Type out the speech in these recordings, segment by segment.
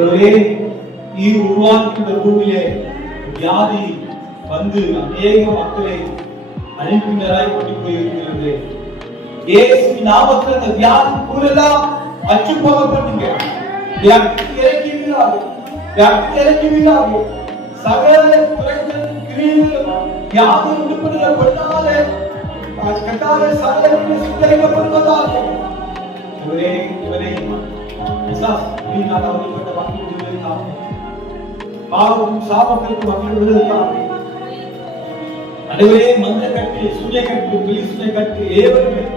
நீ உருவாக்கின்ற பூமியிலே வியாதி வந்து அநேக மக்களை அழிப்பினராய் கொண்டு போயிருக்கிறது. இயேசுவின் நாமத்தில் அந்த வியாதி கூறலாம் அச்சுப்போகப்பட்டீங்க. சகல குறைகள் கிரியைகளும் வியாதி உறுப்பினர் கொண்டாத கட்டாத சகல சுத்தரிக்கப்படுவதாக இவரை அவதிப்பட்ட மக்கள் பாவம் சாபங்களுக்கு மக்கள் விடுதலுக்காக அனைவரே மந்த கட்டு சூரிய கட்டு வெளி சூரிய கட்டு ஏவர்கள்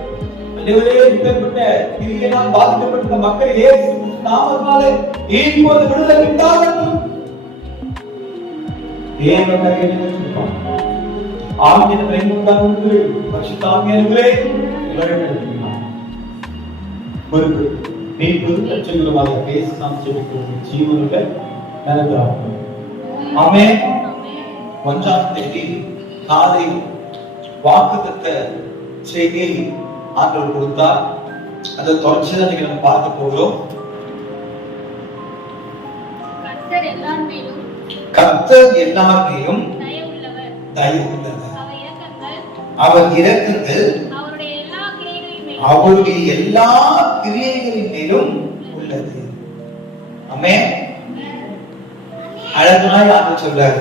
அனைவரே இப்பேற்பட்ட கிரியையினால் பாதிக்கப்பட்ட மக்கள் இயேசு நாமத்தினாலே இப்போது விடுதலை உண்டாகட்டும். தேவன் கையிலிருப்பான் ஆவியின் பிரேமத்தானவர்களே பரிசுத்த ஆவியானவரே இவர்கள் பொறுப்பு மீட்பு ரட்சகருமாக பேசி நாம் ஜெபிக்கிறோம். ஜீவனுள்ள நல்லதாகும். ஆமென். 1ஆம் தேதி காலை வாக்குத்தத்த செய்தியை ஆண்டவர் கொடுத்தார். அதை தொடர்ச்சியாக நீங்க நம்ம பார்க்க போகிறோம். கர்த்தர் எல்லார் மேலும் தயவு உள்ளவர், அவர் இரக்கங்கள் அவருடைய எல்லா கிரியைகளின் மேலும் உள்ளது. ஆமென். அழகாய் ஆண்டவர் சொல்றார்,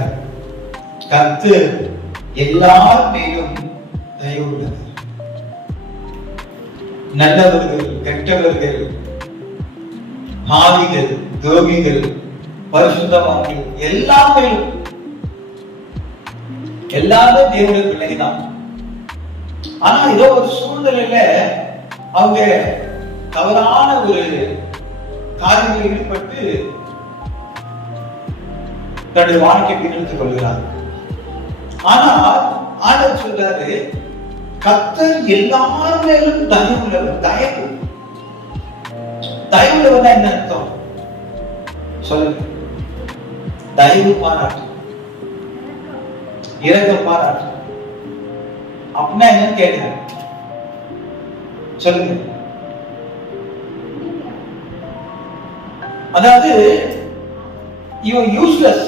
கர்த்தர் எல்லார் மேலும் தயவு உள்ளவர். நல்லவர்கள், கெட்டவர்கள், பாவிகள், துரோகிகள், பரிசுத்தவான்கள் எல்லாமே தேவனுடைய பிள்ளைதான். ஆனா ஏதோ ஒரு சூழ்நிலையில அவங்க தவறான ஒரு காரியங்களில் ஈடுபட்டு தன்னுடைய வாழ்க்கையை வீணடித்துக் கொள்கிறார். ஆனா ஆண்டவர் சொல்றாரு, கர்த்தர் எல்லார் மேலும் தயவு உள்ளவர். தயவு உள்ளவர் என்ன அர்த்தம் சொல்லுங்க? தயவு பாராட்டு, இரக்கம் பாராட்டு அப்படின்னா என்னன்னு கேட்கிறேன், சொல்லுங்க. அதாவது இவன் யூஸ்லெஸ்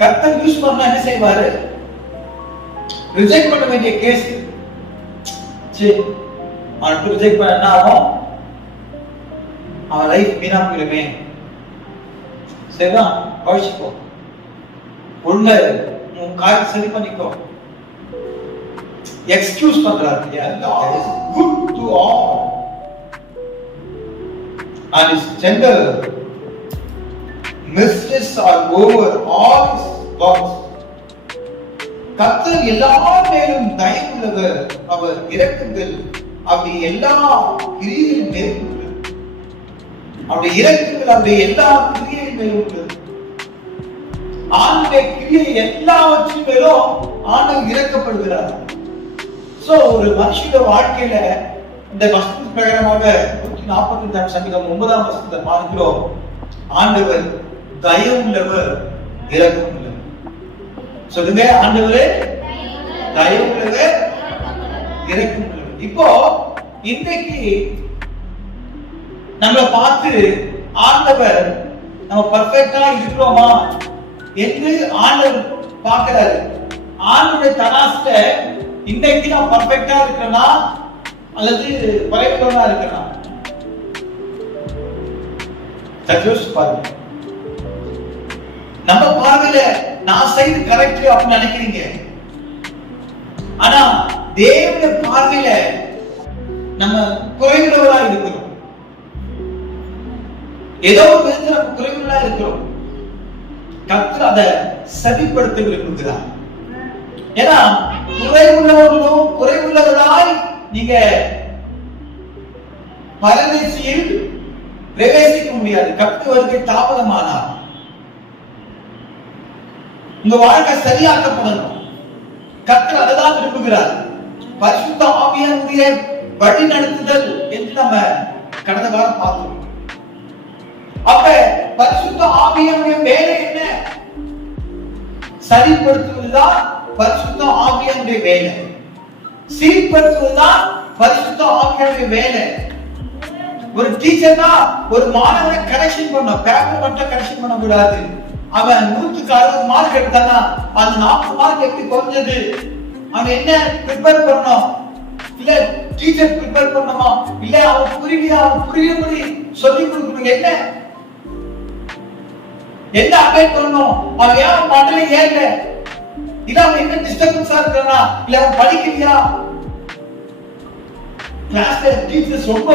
கர்த்தர் யூஸ் பண்ணா என்ன செய்வாரு? ரிஜெக்ட் பண்ண வேண்டிய கேஸ். சரி, அவனுக்கு ரிஜெக்ட் பண்ண என்ன ஆகும்? அவன் லைஃப் வீணா போயிடுமே. சரிதான், பழிச்சுக்கோ, உள்ள உன் காரியத்தை சரி பண்ணிக்கோ. எக்ஸ்கியூஸ் பண்றாரு. God is good to all and his tender mercies are over all his works. கர்த்தர் எல்லார் மேலும் தயவு உள்ளவர், அவர் இரக்கங்கள் அவருடைய எல்லா கிரியைகளின் மேலும் உள்ளது. அவருடைய இரக்கங்கள் அவருடைய எல்லா கிரியைகளின் மேலும் உள்ளது. ஆண்டவருடைய கிரியை எல்லாவற்றின் மேலும் ஆண்டவர் இரக்கப்படுகிறார். சோ ஒரு மனுஷனுடைய வாழ்க்கையில இந்த வசன பிரகாரமாக 145 சங்கீதம் 9ஆம் வசனத்தை பார்க்கிறோம். ஆண்டவர் தயவு உள்ளவர், இரக்கம் உள்ளவர். சொல்லுங்க, ஆண்டவரே தயவு உள்ளவர், இரக்கம் உள்ளவர். இப்போ இன்னைக்கு நம்மளை பார்த்து ஆண்டவர் நம்ம பர்ஃபெக்ட்டா இருக்கிறோமா என்று ஆண்டவர் பார்க்கிறாரு. ஆண்டவருடைய தராசுல இன்னைக்கு நான் பர்ஃபெக்ட்டா இருக்கேனா அல்லது குறைவுள்ளவனா இருக்கேனா? சஜோஸ் பாருங்க. நம்ம பார்வையில நான் செய்து கரெக்ட் அப்படின்னு நினைக்கிறீங்க. ஆனா தேவனுடைய பார்வையில நம்ம குறைவுள்ளவரா இருக்கிறோம். ஏதோ ஒரு விதத்துல நம்ம குறைவுள்ளவரா இருக்கிறோம். கர்த்தர் அதை சரிப்படுத்த விரும்புகிறார். ஏன்னா குறைவுள்ளவர்களும் குறைவுள்ளவர்களாய் நீங்க பரதேசியில் பிரவேசிக்க முடியாது. கர்த்தர் வருகை தாமதமானார். உங்க வாழ்க்கை சரியாக்கப்படணும். கர்த்தர் அதைதான் விரும்புகிறார். பரிசுத்த ஆவியானுடைய வழி நடத்துதல் என்று நம்ம கடந்த வாரம் பார்த்தோம். அப்ப பரிசுத்த ஆவியானுடைய வேலை என்ன? சரிப்படுத்துவதுதான் பரிசுத்த ஆவியானுடைய வேலை. சீர்படுத்துவதுதான் பரிசுத்த ஆவியானுடைய வேலை. ஒரு டீச்சர் தான் ஒரு மாணவனை கரெக்ஷன் பண்ணணும், பேப்பர் மட்டும் கரெக்ஷன் பண்ண கூடாது. அவன் 160 மார்க் எடுத்தானா அந்த 40 மார்க் எப்படி குறைஞ்சது, அவன் என்ன ப்ரிப்பேர் பண்ணணும், இல்ல டீச்சர் ப்ரிப்பேர் பண்ணணுமா, இல்ல அவன் புரியலையா, அவன் புரியும்படி சொல்லி கொடுக்கணும், என்ன அப்டேட் பண்ணணும், அவன் ஏன் மண்டல ஏறல, இல்ல அவன் என்ன டிஸ்டர்பன்ஸா இருக்கானா, இல்ல அவன் படிக்கலையா. கிளாஸ்ல டீச்சர்ஸ் ரொம்ப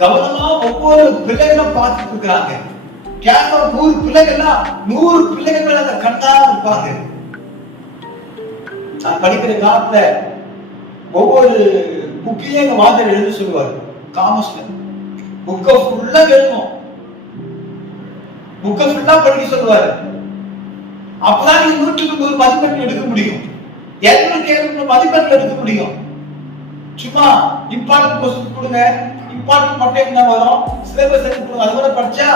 கவனமா ஒவ்வொரு பிள்ளைகளும் பார்த்துட்டு இருக்காங்க. கிளாஸ்ல 100 பிள்ளைகள்னா 100 பிள்ளைகள் அந்த கண்ணா இருப்பாங்க. நான் படிக்கிற காலத்துல ஒவ்வொரு புக்கையும் எங்க மாதிரி எழுத சொல்லுவாரு. காமர்ஸ்ல புக்கை ஃபுல்லா எழுதணும், புக்கை ஃபுல்லா படிக்க சொல்லுவாரு. அப்பதான் நீங்க 100க்கு 100 மதிப்பெண் எடுக்க முடியும், 200 மதிப்பெண் எடுக்க முடியும். சும்மா இம்பார்ட்டன்ட் கொஸ்டின் கொடுங்க, இம்பார்ட்டன்ட் மட்டும் என்ன வரும், சிலபஸ் கொடுங்க, அது கூட படிச்சா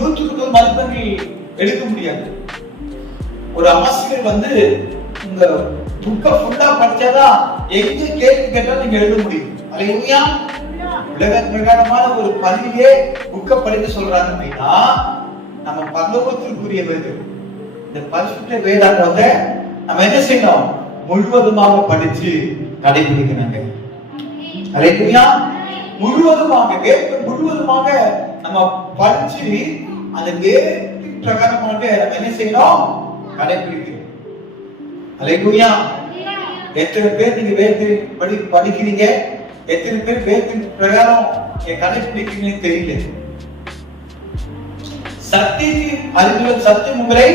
100க்கு 100 மதிப்பெண்கள் எடுக்க முடியாது. ஒரு ஆசிரியர் வந்து உங்க புக்கை ஃபுல்லா படிச்சாதான் எங்க கேள்வி கேட்டாலும் நீங்க எழுத முடியும். அல்லேலூயா. உலக பிரகாரமான ஒரு பள்ளியே புக்கை படிக்க சொல்றாங்க அப்படின்னா நம்ம பரலோகத்திற்குரியவர்கள். இந்த பரிசுத்த வேதாகமத்தை நம்ம என்ன செய்யணும், முழுவதுமாக படிச்சு கடைபிடிக்கணும். அல்லேலூயா. முழுவதுமாக முழுவதுமாக நம்ம படிச்சு அந்த வேதத்தின் பிரகாரமாக நம்ம என்ன செய்யணும், கடைபிடிக்கணும். அல்லேலூயா. எத்தனை பேர் நீங்க வேதத்தை படிக்கிறீங்க, எத்தனை பேர் வேதத்தின் பிரகாரம் கடைபிடிக்கிறீங்கன்னு தெரியல. சத்தியத்தின் அறிவுகள் சத்தியம் உங்களை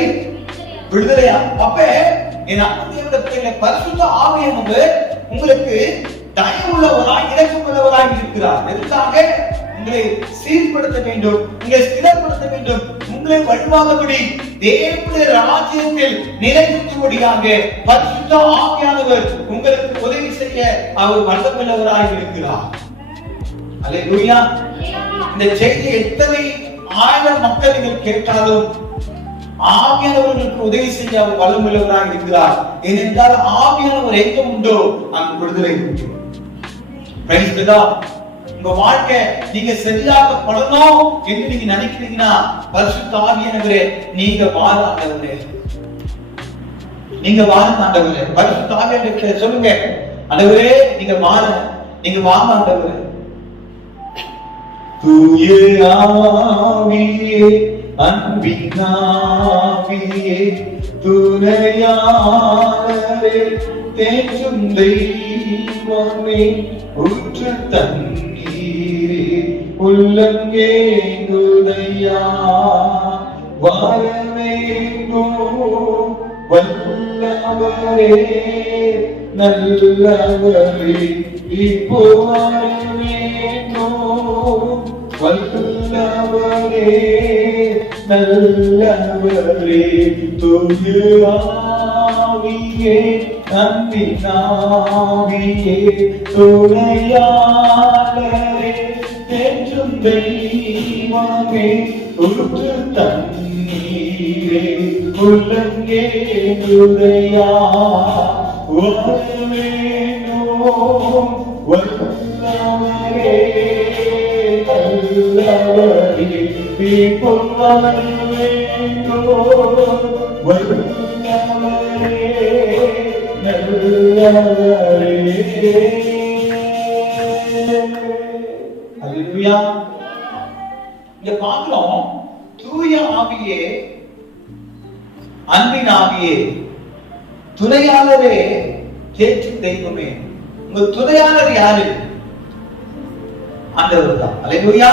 விடுதலையா. அப்ப என் அன்புடைய பரிசுத்த ஆவியானவர் உங்களுக்கு தயவுள்ளவராய் இரக்கமுள்ளவராய் இருக்கிறார். எதுக்காக? உங்களை சீர்படுத்த வேண்டும், உங்களை ஸ்திரப்படுத்த வேண்டும், உங்களை வழிவாகபடி தேவனுடைய ராஜ்யத்தில் நிலைநிறுத்தும்படியாக பரிசுத்த ஆவியானவர் உங்களுக்கு உதவி செய்ய அவர் வல்லமையுள்ளவராய் இருக்கிறார். அல்லேலூயா. இந்த செய்தி எத்தனை ஆயிரம் மக்கள் நீங்கள் கேட்டாலும் ஆவியானவர்களுக்கு உதவி செய்ய அவர் வல்லமையுள்ளவராக இருக்கிறார். ஏனென்றால் ஆவியானவர் எங்க உண்டோ அங்கு விடுதலை உண்டு. உங்க வாழ்க்கை நீங்க சரியாக்கப்படணும் என்று நீங்க நினைக்கிறீங்கன்னா பரிசுத்த ஆவியானவரே நீங்க வாழ ஆண்டவரே, நீங்க வாழ ஆண்டவரே. பரிசுத்த ஆவியானவரே சொல்லுங்க, ஆண்டவரே நீங்க வாழ, நீங்க வாழ ஆண்டவரே. தூய ஆவியே அன்பின் ஆவியே துணையாளரே தேற்றும் தெய்வமே ஊற்று தண்ணீரே உள்ளங்கே துணையா வரவேண்டும் வல்லவரே நல்லவரே இப்போ வரவேண்டும் வல்லவரே நல்லவரே தூய ஆவியே அன்பின் ஆவியே துணையாளரே தேற்றும் தெய்வமே ஊற்று தண்ணீரே உள்ளங்கே துணையா வரவேண்டும் வல்லவரே நல்லவரே இப்போ வரவேண்டும் வல்லவரே நல்லவரே. அல்லேலூயா. இங்க பார்க்கிறோம், தூய ஆவியே அன்பின் ஆவியே துணையாளரே தேற்றும் தெய்வமே. உங்க துணையாளர் யாரு? ஆண்டவர் தான். அல்லேலூயா.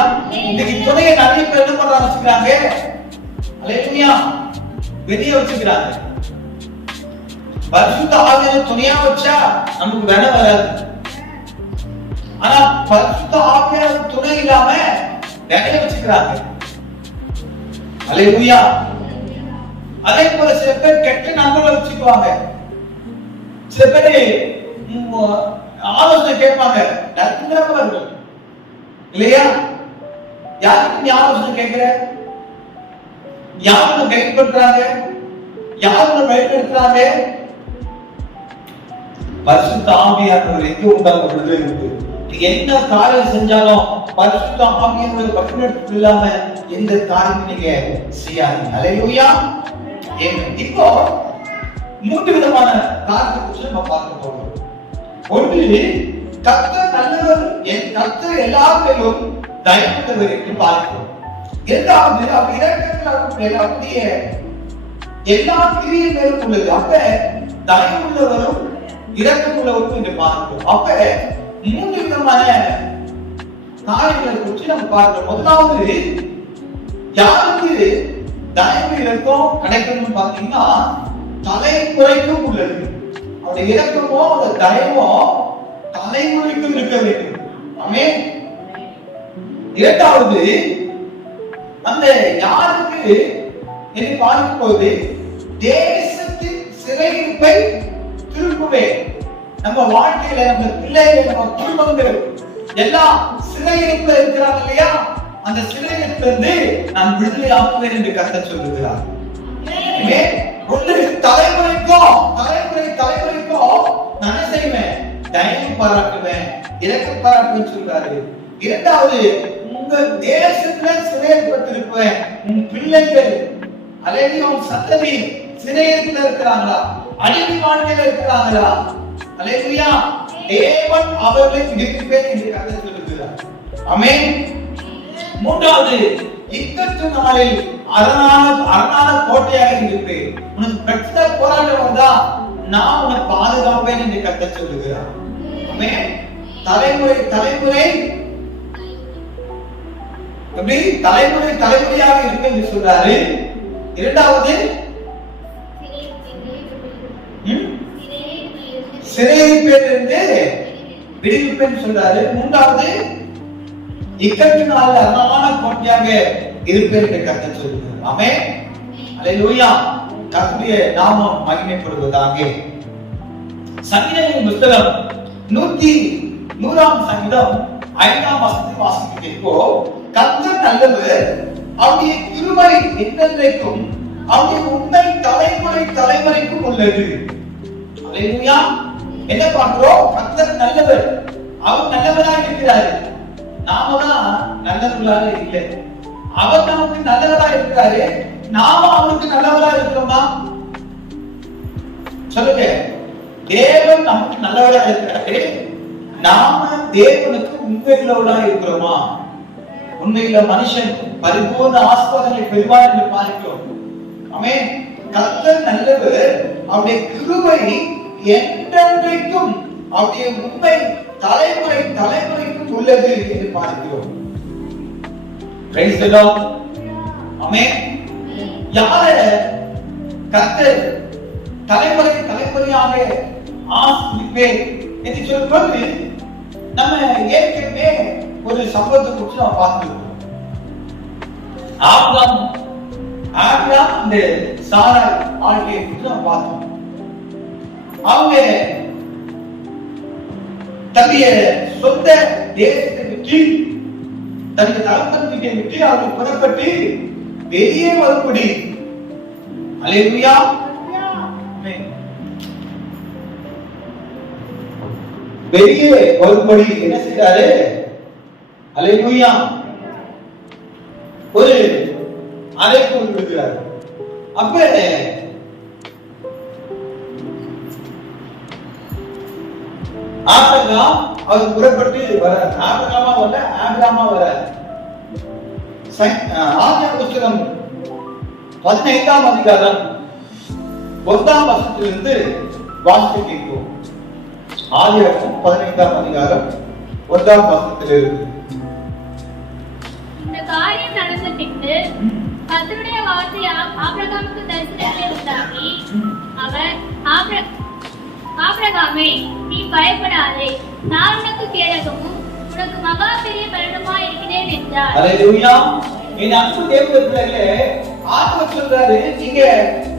இன்னைக்கு துணையை நிறைய பேர் என்ன பண்ண ஆரம்பிச்சுக்கிறாங்க, அல்லேலூயா, வெளியே வச்சுக்கிறாங்க. பரிசுத்த ஆவியானவர் துணையா வச்சா நமக்கு வேலை வராது. ஆனா பரிசுத்த ஆவியானவர் துணை இல்லாம வேலையை வச்சுக்கிறாங்க. அல்லேலூயா. அதே போல சில பேர் கெட்ட நண்பர்களை வச்சுக்குவாங்க. சில பேர் ஆலோசனை கேட்பாங்க, நல்லவர்கள் இல்லையா? யாருக்கு நீ ஆலோசனை கேட்கிற? யாரு கைட் பண்றாங்க? யாரு வழிநடத்துறாங்க? பரிசுத்த ஆவியானவர் எங்க உண்டாக விடுதலை இருக்கு. என்ன காரியம் செஞ்சாலும் பரிசுத்த ஆவியானவர் வழிநடத்துதல் இல்லாம எந்த காரியம் நீங்க செய்யாதீங்க. அல்லேலூயா. இப்போ 3 விதமான காரியத்தை குறித்து நம்ம பார்க்க போறோம். ஒன்று, கர்த்தர் நல்லவர், என் கர்த்தர் எல்லாரிலும் தயவுள்ளவர் என்று பார்க்கிறோம். இரண்டாவது, அவர் இரக்கத்தில் அவருடைய எல்லா கிரியின் மேலும் உள்ளது. அப்ப தயவுள்ளவரும் இரக்கமுள்ளவரும் என்று பார்க்கிறோம். அப்ப 3 விதமான காரியங்களை குறித்து நம்ம பார்க்கிறோம். முதலாவது, யாருக்கு தயவு இரக்கம் கிடைக்கணும்னு பாத்தீங்கன்னா தலைமுறைக்கும் உள்ளது. அவருடைய இரக்கமோ அந்த தயவோ தலைமுறைக்கும் இருக்க வேண்டும். ஆமென். இரண்டாவது, அந்த யாருக்கு என்று பார்க்கும்போது தேசத்தின் சிறையிருப்பை திரும்புவேன். நம்ம வாழ்க்கையில நம்ம பிள்ளைகள், நம்ம குடும்பங்கள் எல்லாம் சிறையிருப்புல இருக்கிறாங்க இல்லையா, அந்த சிறையிலிருந்து நான் விடுதலை ஆக்குவேன் என்று கர்த்தர் சொல்லுகிறார். ஒன்று, தலைமுறைக்கும் நான் என்ன செய்வேன்? தயவு பாராட்டுவேன், இரக்கம் பாராட்டுவேன் சொல்றாரு. இரண்டாவது, உங்க தேசத்துல சிறையிற்பட்டிருப்பேன். உன் பிள்ளைகள் அல்லது உன் சந்ததி சிறையில இருக்கிறாங்களா, அடிமை வாழ்க்கையில இருக்கிறாங்களா? அல்லேலூயா. தேவன் அவர்களை விடுவிப்பேன் என்று கர்த்தர் சொல்லுகிறார். ஆமென். மூன்றாவது, இக்கட்டு நாளில் அரணான கோட்டையாக இருப்பேன். உனக்கு பிரச்சனை போராட்டம் வந்தா நான் உன்னை பாதுகாப்பேன் என்று கர்த்தர் சொல்லுகிறார். ஆமென். தலைமுறை அப்படி தலைமுறையாக இருக்கு என்று சொல்றாரு. இரண்டாவது, சிறையிலிருந்து விடுவிப்பேன் சொல்றாரு. மூன்றாவது, இக்கட்டு நாள் அரணான கோட்டையாக இருப்பேன் என்று கர்த்தர் சொல்லுகிறார். ஆமென். அல்லேலூயா. கர்த்தருடைய நாமம் மகிமைப்படுவதாக. சங்கீதங்களின் புத்தகம் 100ஆம் சங்கீதம் 5ஆம் வசனத்தை வாசிக்க கேட்போம். கர்த்தர் நல்லவர், அவருடைய கிருபை என்றென்றைக்கும், அவருடைய உண்மை தலைமுறைக்கும் உள்ளது. அல்லேலூயா. என்ன பார்க்கிறோம்? கர்த்தர் நல்லவர், அவர் நல்லவராக இருக்கிறார். நாம தான் நல்லவர்களாக இல்லை. அவர் நமக்கு நல்லவராக இருக்கிறாரு, நாம அவருக்கு நல்லவராக இருக்கிறோமா? சொல்லுங்க. தேவன் நமக்கு நல்லவராக இருக்கிறாரு, நாம தேவனுக்கு உண்மையுள்ளவர்களாக இருக்கிறோமா? உண்மையில மனுஷன் பரிபூர்ண ஆசீர்வாதங்களை பெறுவார் என்று பார்க்கிறோம். ஆமென். கர்த்தர் நல்லவர், அவருடைய கிருபை என்றென்றைக்கும், அவருடைய உண்மை தலைமுறைக்கும் உள்ளது என்று பார்க்கிறோம். Praise the Lord. ஆமென். யார கர்த்தர் தலைமுறையாக ஆசீர்வதிப்பேன் என்று சொல்லும்போது நம்ம ஏற்கனவே ஒரு சம்பவத்தை குறித்து நம்ம பார்த்துருக்கோம். ஆபிரகாம் அந்த சாராய் வாழ்க்கையை குறித்து நம்ம பார்த்தோம். அவங்க தன்னுடைய சொந்த தேசத்தை விட்டு, தன்னுடைய தகப்பன் வீட்டை விட்டு அவர்கள் புறப்பட்டு வெளியே வரும்படி, அல்லேலூயா, வெளியே வரும்படி என்ன செய்தாரு? அல்லேலூயா, ஒரு அழைப்பு விடுகிறார். அப்ப ஆபிரகாம் அவர் புறப்பட்டு வர, ஆபிரகாமா வர ஆதியாகமம் புத்தகம் 15ஆம் அதிகாரம் 1ஆம் வசனத்திலிருந்து வாசிக்க கேட்போம். ஆதியாகமம் 15ஆம் அதிகாரம் 1ஆம் வசனத்திலிருந்து. இந்த காரியம் நடந்த பின்பு கர்த்தருடைய வார்த்தை ஆபிரகாமுக்கு தரிசனத்திலே உண்டாகி, அவர் ஆபிரகாமே, நீ பயப்படாதே, நான் உனக்கு கேடகமும் உனக்கு மகா பெரிய பலனுமாய் இருக்கிறேன் என்றார். அல்லேலூயா. என் அன்பு தேவ பிள்ளைகளே, ஆண்டவர் சொல்றாரு, நீங்க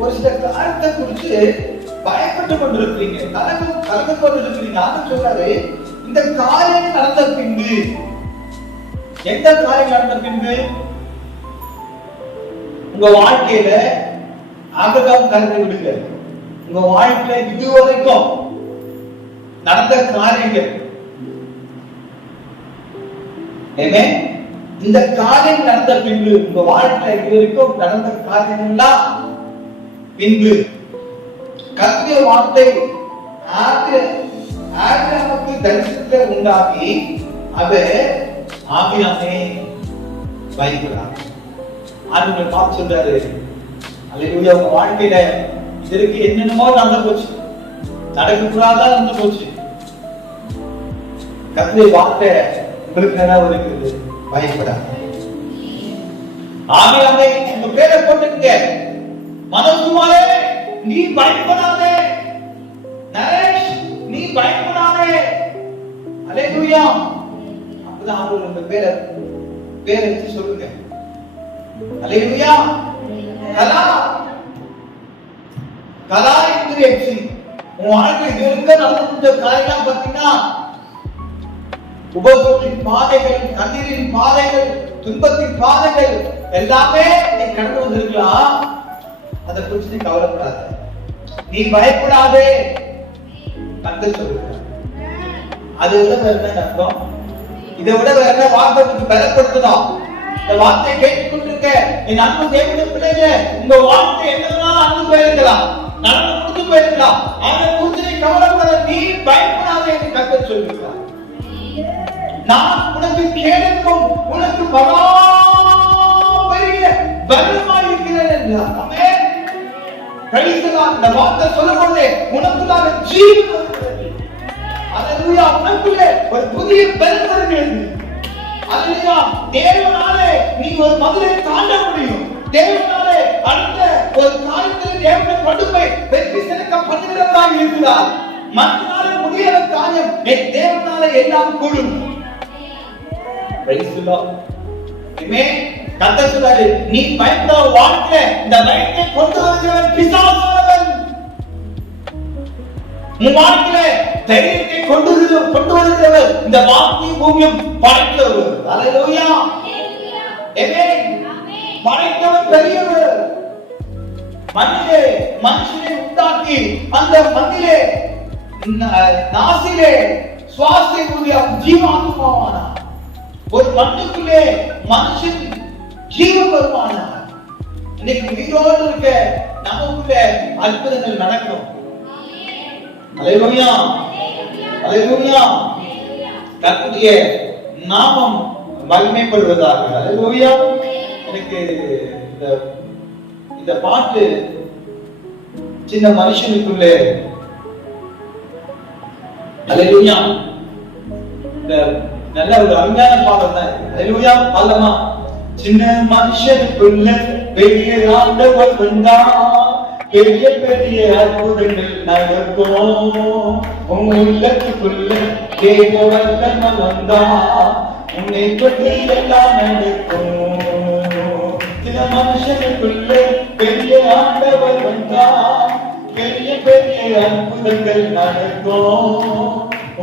ஒரு சில காரியத்தை குறித்து பயப்பட்டு கொண்டிருக்கிறீங்க, கலந்து கொண்டிருக்கிறீங்க. ஆண்டவர் சொல்றாரு, இந்த காரியம் நடந்த பின்பு, எந்த காரியம் நடந்த பின்பு? உங்க வாழ்க்கையில ஆபிரகாம் கலந்து விடுங்க. உங்க வாழ்க்கையில இதுவரைக்கும் நடந்த காரியங்கள், ஆமென். இந்த காரியம் நடந்த பின்பு உங்க வாழ்க்கையில இதுவரைக்கும் நடந்த காரியங்கள்லாம் பின்பு கர்த்தருடைய வார்த்தை ஆபிரகாமுக்கு தரிசனத்தை உண்டாக்கி அவர் ஆபிரகாமே பயப்படுறார். ஆண்டவர் பார்த்து சொல்றாரு, அல்லேலூயா, உங்க வாழ்க்கையில இதற்கு என்னென்னமோ நடந்து போச்சு, நடக்கக்கூடாதான் நடந்து போச்சு. கர்த்தருடைய வார்த்தை உங்களுக்கு நினைவு இருக்குது, பயப்படாத. ஆபிரகாமே உங்க பேரை போட்டுங்க, மனோஜ்குமாரே நீ பயப்படாதே, நரேஷ் நீ பயப்படாதே. அல்லேலூயா. அப்பதான் ஆண்டவர் உங்க பேரை எடுத்து சொல்லுங்க. அல்லேலூயா. கலா என்று எப்சி உன் வாழ்க்கையில் இருக்க நடந்த காரியெல்லாம் பார்த்தீங்கன்னா உபத்திரத்தின் பாதைகள், கண்ணீரின் பாதைகள், துன்பத்தின் பாதைகள் எல்லாமே நீ கடந்து வந்திருக்கலாம். அதை குறித்து நீ கவலைப்படாத, நீ பயப்படாதே. கர்த்தர் சொல்லுங்க. அது விட வேற என்ன அர்த்தம்? இதை விட வேற என்ன வார்த்தைக்கு பலப்படுத்தணும்? இந்த வார்த்தையை கேட்டுக்கொண்டிருக்க என் அன்பு தேவனுடைய பிள்ளைகளே, உங்க வாழ்க்கை என்னெல்லாம் அன்பு போயிருக்கலாம், நடந்து முடிஞ்சு போயிருக்கலாம். அதை குறித்து நீ கவலைப்படாத, நீ பயப்படாதே என்று கர்த்தர் சொல்லுகிறார். நான் உனக்கு கேளுக்கும் உனக்கு பெரிய பலமாய் இருக்கிறேன் என்றார். ஆமென். Praise the Lord. இந்த வார்த்தை சொல்லும்போது உனக்குள்ளாக ஜீவன் வருகிறது. அல்லேலூயா. உனக்குள்ளே ஒரு புதிய பலன் வருகிறது. அல்லேலூயா. தேவனாலே நீ ஒரு மதிலை தாண்ட முடியும். தேவனாலே அடுத்த ஒரு காரியத்தில் தேவனை கொண்டு போய் வெற்றி சிறக்க பண்ணுகிறவராக இருக்கிறார். மனிதனாலே முடியாத காரியம் தேவனாலே எல்லாம் கூடும். Praise the Lord. ஆமென். கர்த்தர் சொல்றாரு, நீ பயப்படாத, வாழ்க்கை இந்த பயத்தை கொண்டு வருகிறவன் பிசாசானவன். உன் வாழ்க்கையில தைரியத்தை கொண்டு வருகிறவர் இந்த வானத்தையும் பூமியும் படைத்தவர். அல்லேலூயா. ஆமென். படைத்தவர் பெரியவர். மனுஷனை உண்டாக்கி அந்த மண்ணிலே நாசிலே சுவாசத்தை ஊதிய ஜீவாத்மாவானார். ஒரு மண்ணுக்குள்ளே மனுஷன் ஜீவன் வருமானார். இன்னைக்கு உயிரோடு இருக்க நமக்குள்ள அற்புதங்கள் நடக்கும். அல்லேலூயா. அல்லேலூயா. கர்த்தருடைய நாமம் மகிமைப்படுவதாக. அல்லேலூயா. எனக்கு இந்த பாட்டு சின்ன மனுஷனுக்குள்ளே, அல்லேலூயா, இந்த நல்ல ஒரு அருமையான பாடல் தான். அல்லேலூயா. பாடலாமா? சின்ன மனுஷனுக்குள்ள பெரிய ஆண்டவர் வந்தா, பெரிய பெரிய அற்புதங்கள் நடக்கும். உன் உள்ளத்துக்குள்ள தேவ வல்லமை வந்தா, உன்னை பற்றி எல்லாம் நடக்கும். சின்ன மனுஷனுக்குள்ள பெரிய ஆண்டவர் வந்தா, பெரிய பெரிய அற்புதங்கள் நடக்கும்.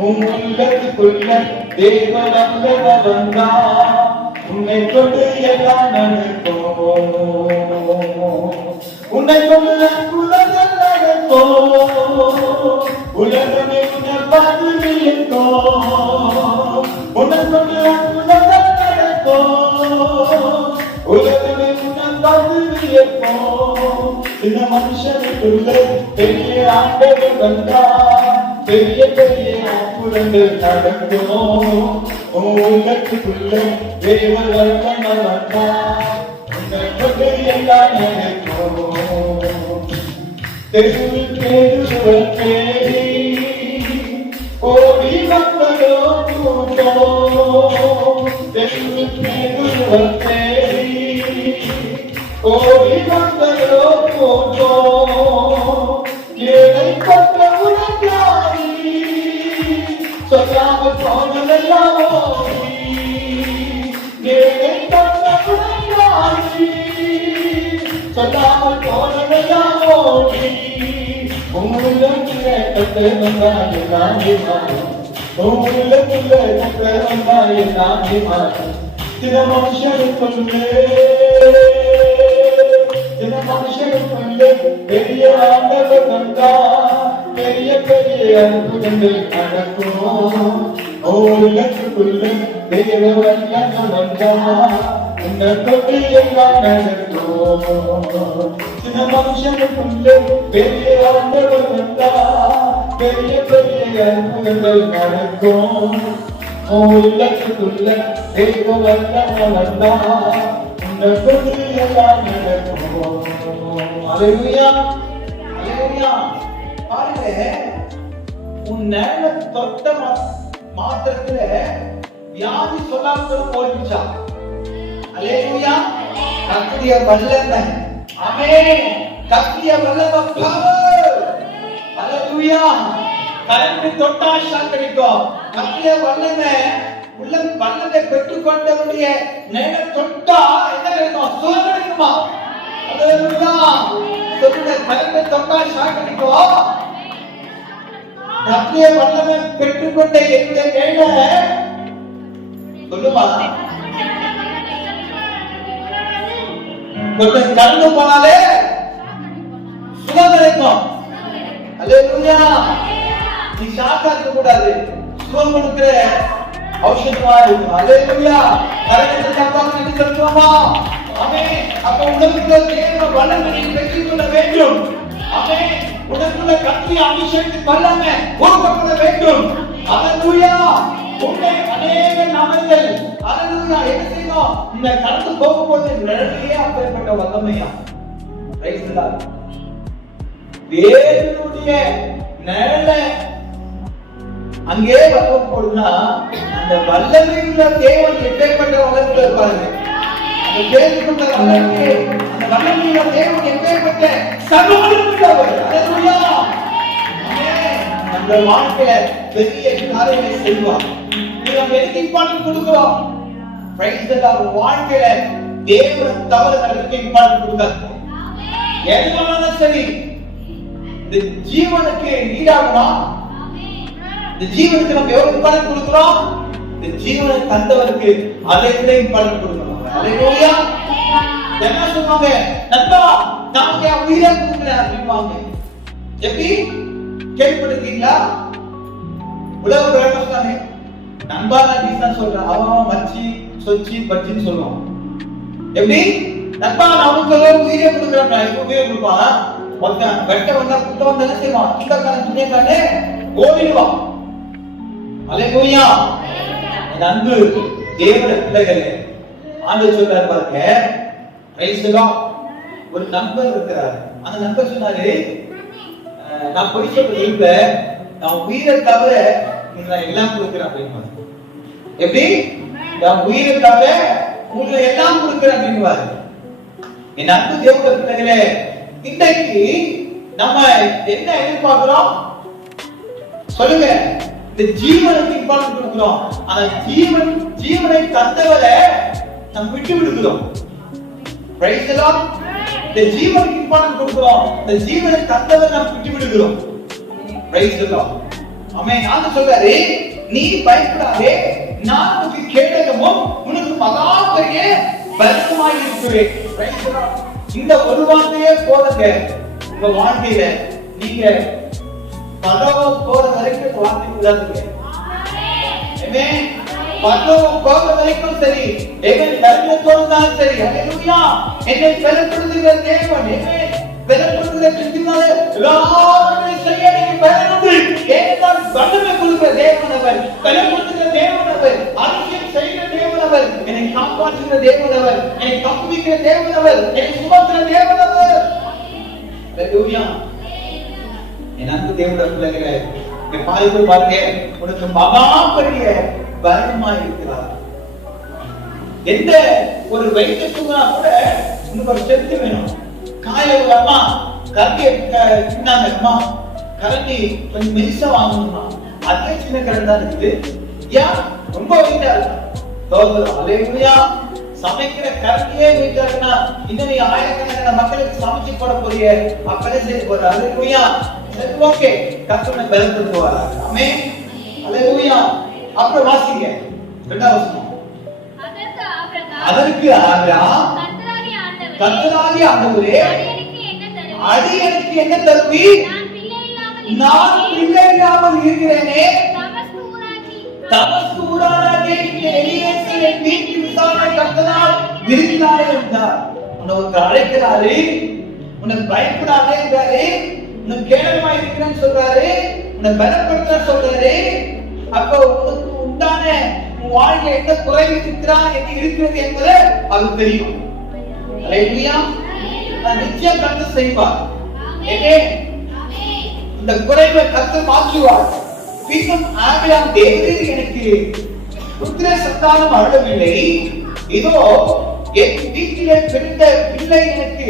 உன் உள்ளத்துக்குள்ள தேவ வல்லமை வந்தா, உன்னை கொண்டு எல்லாம் நடக்கும். உன்னை கொண்டு அற்புதங்கள் நடக்கும். உலகமே உன்னை பார்த்து வியக்கும். உன்னை கொண்டு அற்புதங்கள் நடக்கும். உலகமே உன்னை பார்த்து வியக்கும். இந்த மனுஷனுக்குள்ள பெரிய ஆண்டவர் வந்தா, பெரிய பெரிய அற்புதங்கள் நடக்கும். உள்ளத்துக்குள்ள தேவ வல்லமை வந்தா, உன்னை கொண்டு எல்லாம் நடக்கும். தெருவில் தேடுவர் தேடி ஓடி வந்ததோ கூட்டம். தெருவில் தேடுவர் தேடி ஓடி வந்ததோ கூட்டம். ஏழை பட்டவுடன் யாரி சொல்லாமல் போனதெல்லாம் ஓடி. ஏழை பட்டவுடன் யாரி சொல்லாமல் போனதெல்லாம் ஓடி. உங்களுக்குள்ளே கட்டு வந்தாய் நானே மாறும். உங்களுக்குள்ளே கட்டு வந்தாய் நானே மாறும். சில மனுஷனுக்குள்ளே பெரிய ஆண்டவர் வந்தா, பெரிய பெரிய அற்புதங்கள் நடக்கும். உள்ளத்துக்குள்ள தேவன் வந்தா உன்னை தொட்டு எல்லாம் நடக்கும். சின்ன மனுஷனுக்குள்ள பெரிய ஆண்டவர் வந்தா பெரிய பெரிய அற்புதங்கள் நடக்கும். உள்ளத்துக்குள்ள தேவன் வந்தா உன்னை தொட்டு எல்லாம் நடக்கும். அல்லேலூயா, அல்லேலூயா. பாருங்க, உன் நேர தொட்ட மாத்திரத்துல வியாதி சொல்லாம போயிடுச்சா? அல்லேலூயா. கர்த்தருடைய வல்லமை, ஆமென். கர்த்தருடைய வல்லமை பவர். அல்லேலூயா. கரண்ட் தொட்டா ஷாக் அடிக்கும். கர்த்தருடைய வல்லமை உள்ள வல்லமை பெற்றுக்கொண்டவருடைய நேரம் தொட்டா என்ன கிடைக்கும்? சுகம் கிடைக்குமா? அல்லேலூயா. சொல்லுங்க, கரண்ட் தொட்டா ஷாக் அடிக்கும். கர்த்தருடைய வல்லமை பெற்றுக்கொண்ட என்னுடைய நேர சொல்லுமா, கொஞ்சம் கடந்து போனாலே சுகம் கிடைக்கும். அல்லேலூயா. நீ ஷாக்கா இருக்க கூடாது, சுகம் கொடுக்கிற ஔஷதமா இருக்கும். அல்லேலூயா. கரகத்தை காப்பாற்ற சொல்லுவோமா? ஆமென். அப்ப உனக்குள்ள தேவ வல்லமையை பெற்றுக்கொள்ள வேண்டும். ஆமென். உனக்குள்ள கர்த்தருடைய அபிஷேகத்தின் வல்லமை ஊற்றப்பட வேண்டும். அல்லேலூயா. உன்னை அநேக நபர்கள் அல்லேலூயா என்ன செய்யணும்? இந்த கடந்து போகும்போது நிழலையே அப்பேற்பட்ட வல்லமையா. Price the Lord. தேவனுடைய நிழலை அங்கே வரும்போதுனா அந்த வல்லமையுள்ள தேவன் எப்பேற்பட்ட வல்லமையுள்ள இருப்பாங்க. அந்த தேவனுடைய வல்லமை, அந்த வல்லமையுள்ள தேவன் எப்பேற்பட்ட சர்வவல்லமையுள்ளவர். அல்லேலூயா. ஆமென். நம்ம வாழ்க்கையில பெரிய காரியங்களை செய்வார். நம்ம எதுக்கு இம்பார்ட்டன்ட் கொடுக்கிறோம்? Price the Lord. வாழ்க்கையில தேவனை தவிர நமக்கு இம்பார்ட்டன்ட் கொடுக்காது. எதுவானாலும் சரி, இந்த ஜீவனுக்கு ஈடாகுமா? இந்த ஜீவனுக்கு நம்ம எவ்வளவு இம்பார்ட்டன்ட் கொடுக்கிறோம்? இந்த ஜீவனை தந்தவருக்கு அதை விட இம்பார்ட்டன்ட் கொடுக்கணும். அல்லேலூயா. என்ன சொல்லுவாங்க? நண்பா, நான் என் உயிரை கொடுக்கிறேன் அப்படின்பாங்க. எப்படி கேள்விப்பட்டிருக்கீங்களா? உலக பிரகாசமே நண்பா நான் டீசா சொல்றேன். அவன் மச்சி சொச்சி பச்சின்னு சொல்லுவான். எப்படி நண்பா நான் உனக்கு உயிரை கொடுக்கிறேன். உயிரை கொடுப்பான். ஒருத்தன் வெட்ட வந்தா குட்ட வந்தா என்ன செய்வான்? சொந்தக்காரன் துணைக்காரனே ஓடிடுவான். அல்லேலூயா. என் அன்பு தேவனுடைய பிள்ளைகளே, ஆண்டவர் சொல்றாரு பாருங்க. Price the Lord. ஒரு நண்பர் இருக்கிறார். அந்த நண்பர் சொன்னாரு, நான் போய் சொல்றது இல்ல, நான் உயிரை தவிர நான் எல்லாம் கொடுக்கிறேன் அப்படின்னு. எப்படி? நான் உயிரை தவிர உங்களுக்கு எல்லாம் கொடுக்கிறேன் அப்படின்னு. என் அன்பு தேவனுடைய பிள்ளைகளே, இன்றைக்கு நம்ம என்ன எதிர்பார்க்கிறோம் சொல்லுங்க? இந்த ஜீவனுக்கு இம்பார்ட்டன்ட் கொடுக்கிறோம். ஆனா ஜீவனை தந்தவரை நம்ம விட்டு விடுகிறோம். Praise the Lord. இந்த ஜீவனுக்கு இம்பார்ட்டன்ட் கொடுக்கிறோம். இந்த ஜீவனை தந்தவரை நம்ம விட்டு விடுகிறோம். Praise the Lord. ஆமென். ஆண்டவர் சொல்றாரு, நீ பயப்படாதே, நான் உனக்கு கேடகமும் உனக்கு மகா பெரிய பலனுமாய் இருக்கிறேன். Price the Lord. இந்த ஒரு வார்த்தையே போதுங்க. உங்க வாழ்க்கையில நீங்க பரலோகம் போற வரைக்கும் வார்த்தை விடாதீங்க. ஆமென். பரலோகம் போற வரைக்கும் சரி, எவன் தரித்திரத்தோடு சரி. அல்லேலூயா. என்னை பெறப்படுகிற தேவன், என்னை பெறப்படுகிற கிறிஸ்துவாலே எல்லாவற்றையும் செய்ய நீங்க பெறணுது. ஏனென்றால் வல்லமை கொடுக்கிற தேவன் அவர், பெறப்படுகிற தேவன் அவர், அதிசயம் செய்கிற தேவன் அவர், என்னை காப்பாற்றுகிற தேவன் அவர், என்னை தப்புவிக்கிற தேவன் அவர், என்னை சுமக்கிற தேவன் அவர். அல்லேலூயா. என் அன்பு தேவனுடைய பிள்ளைகளே, பாருங்க, உனக்கு மகா பெரிய பலனுமாய் இருக்கிறார். எந்த ஒரு வைத்தியத்துக்கு கூட உனக்கு ஒரு செத்து வேணும். காயில ஒரு அம்மா கரண்டி அம்மா கரண்டி கொஞ்சம் மெலிசா வாங்கணுமா? அதே சின்ன கரண்ட் தான் இருக்குது. ஏன் ரொம்ப வெயிட்டா இருக்கு? அல்லேலூயா. சமைக்கிற கரண்டியே வெயிட்டா இருக்குன்னா இன்னும் நீ ஆயிரக்கணக்கான மக்களுக்கு சமைச்சு போட போறிய அப்பவே செய்து போற. அல்லேலூயா. சரி, ஓகே. கர்த்தரை பலப்படுத்துவார். ஆமென். அல்லேலூயா. அப்புறம் வாசிங்க 2வது வசனம். அதற்கு ஆபிரகாம், கர்த்தராகிய ஆண்டவரே, அடியேனுக்கு என்ன தருவி? நான் பிள்ளை இல்லாமல் இருக்கிறேனே. தமஸ்கு ஊரானாகிய இந்த எலியேசரை வீட்டில் விசாரணை கர்த்தரால் விரும்பினாரே என்றார். உனக்கு அழைக்கிறாரு, உனக்கு பயப்படாதே என்றாரு, உனக்கு கேடகமா இருக்கிறேன்னு சொல்றாரு, உன்னை பலப்படுத்த சொல்றாரு. அப்ப உனக்கு உண்டான உன் வாழ்க்கையில என்ன குறைவு இருக்கிறது என்பது அது தெரியும். அல்லேலூயா. நிச்சயம் கர்த்தர் செய்வார். இந்த குறைவை கர்த்தர் மாற்றுவார். பின்னும் ஆபிரகாம் தேவரீர் எனக்கு புத்திர சந்தானம் அருளவில்லை, இதோ என் வீட்டிலே பிறந்த பிள்ளை எனக்கு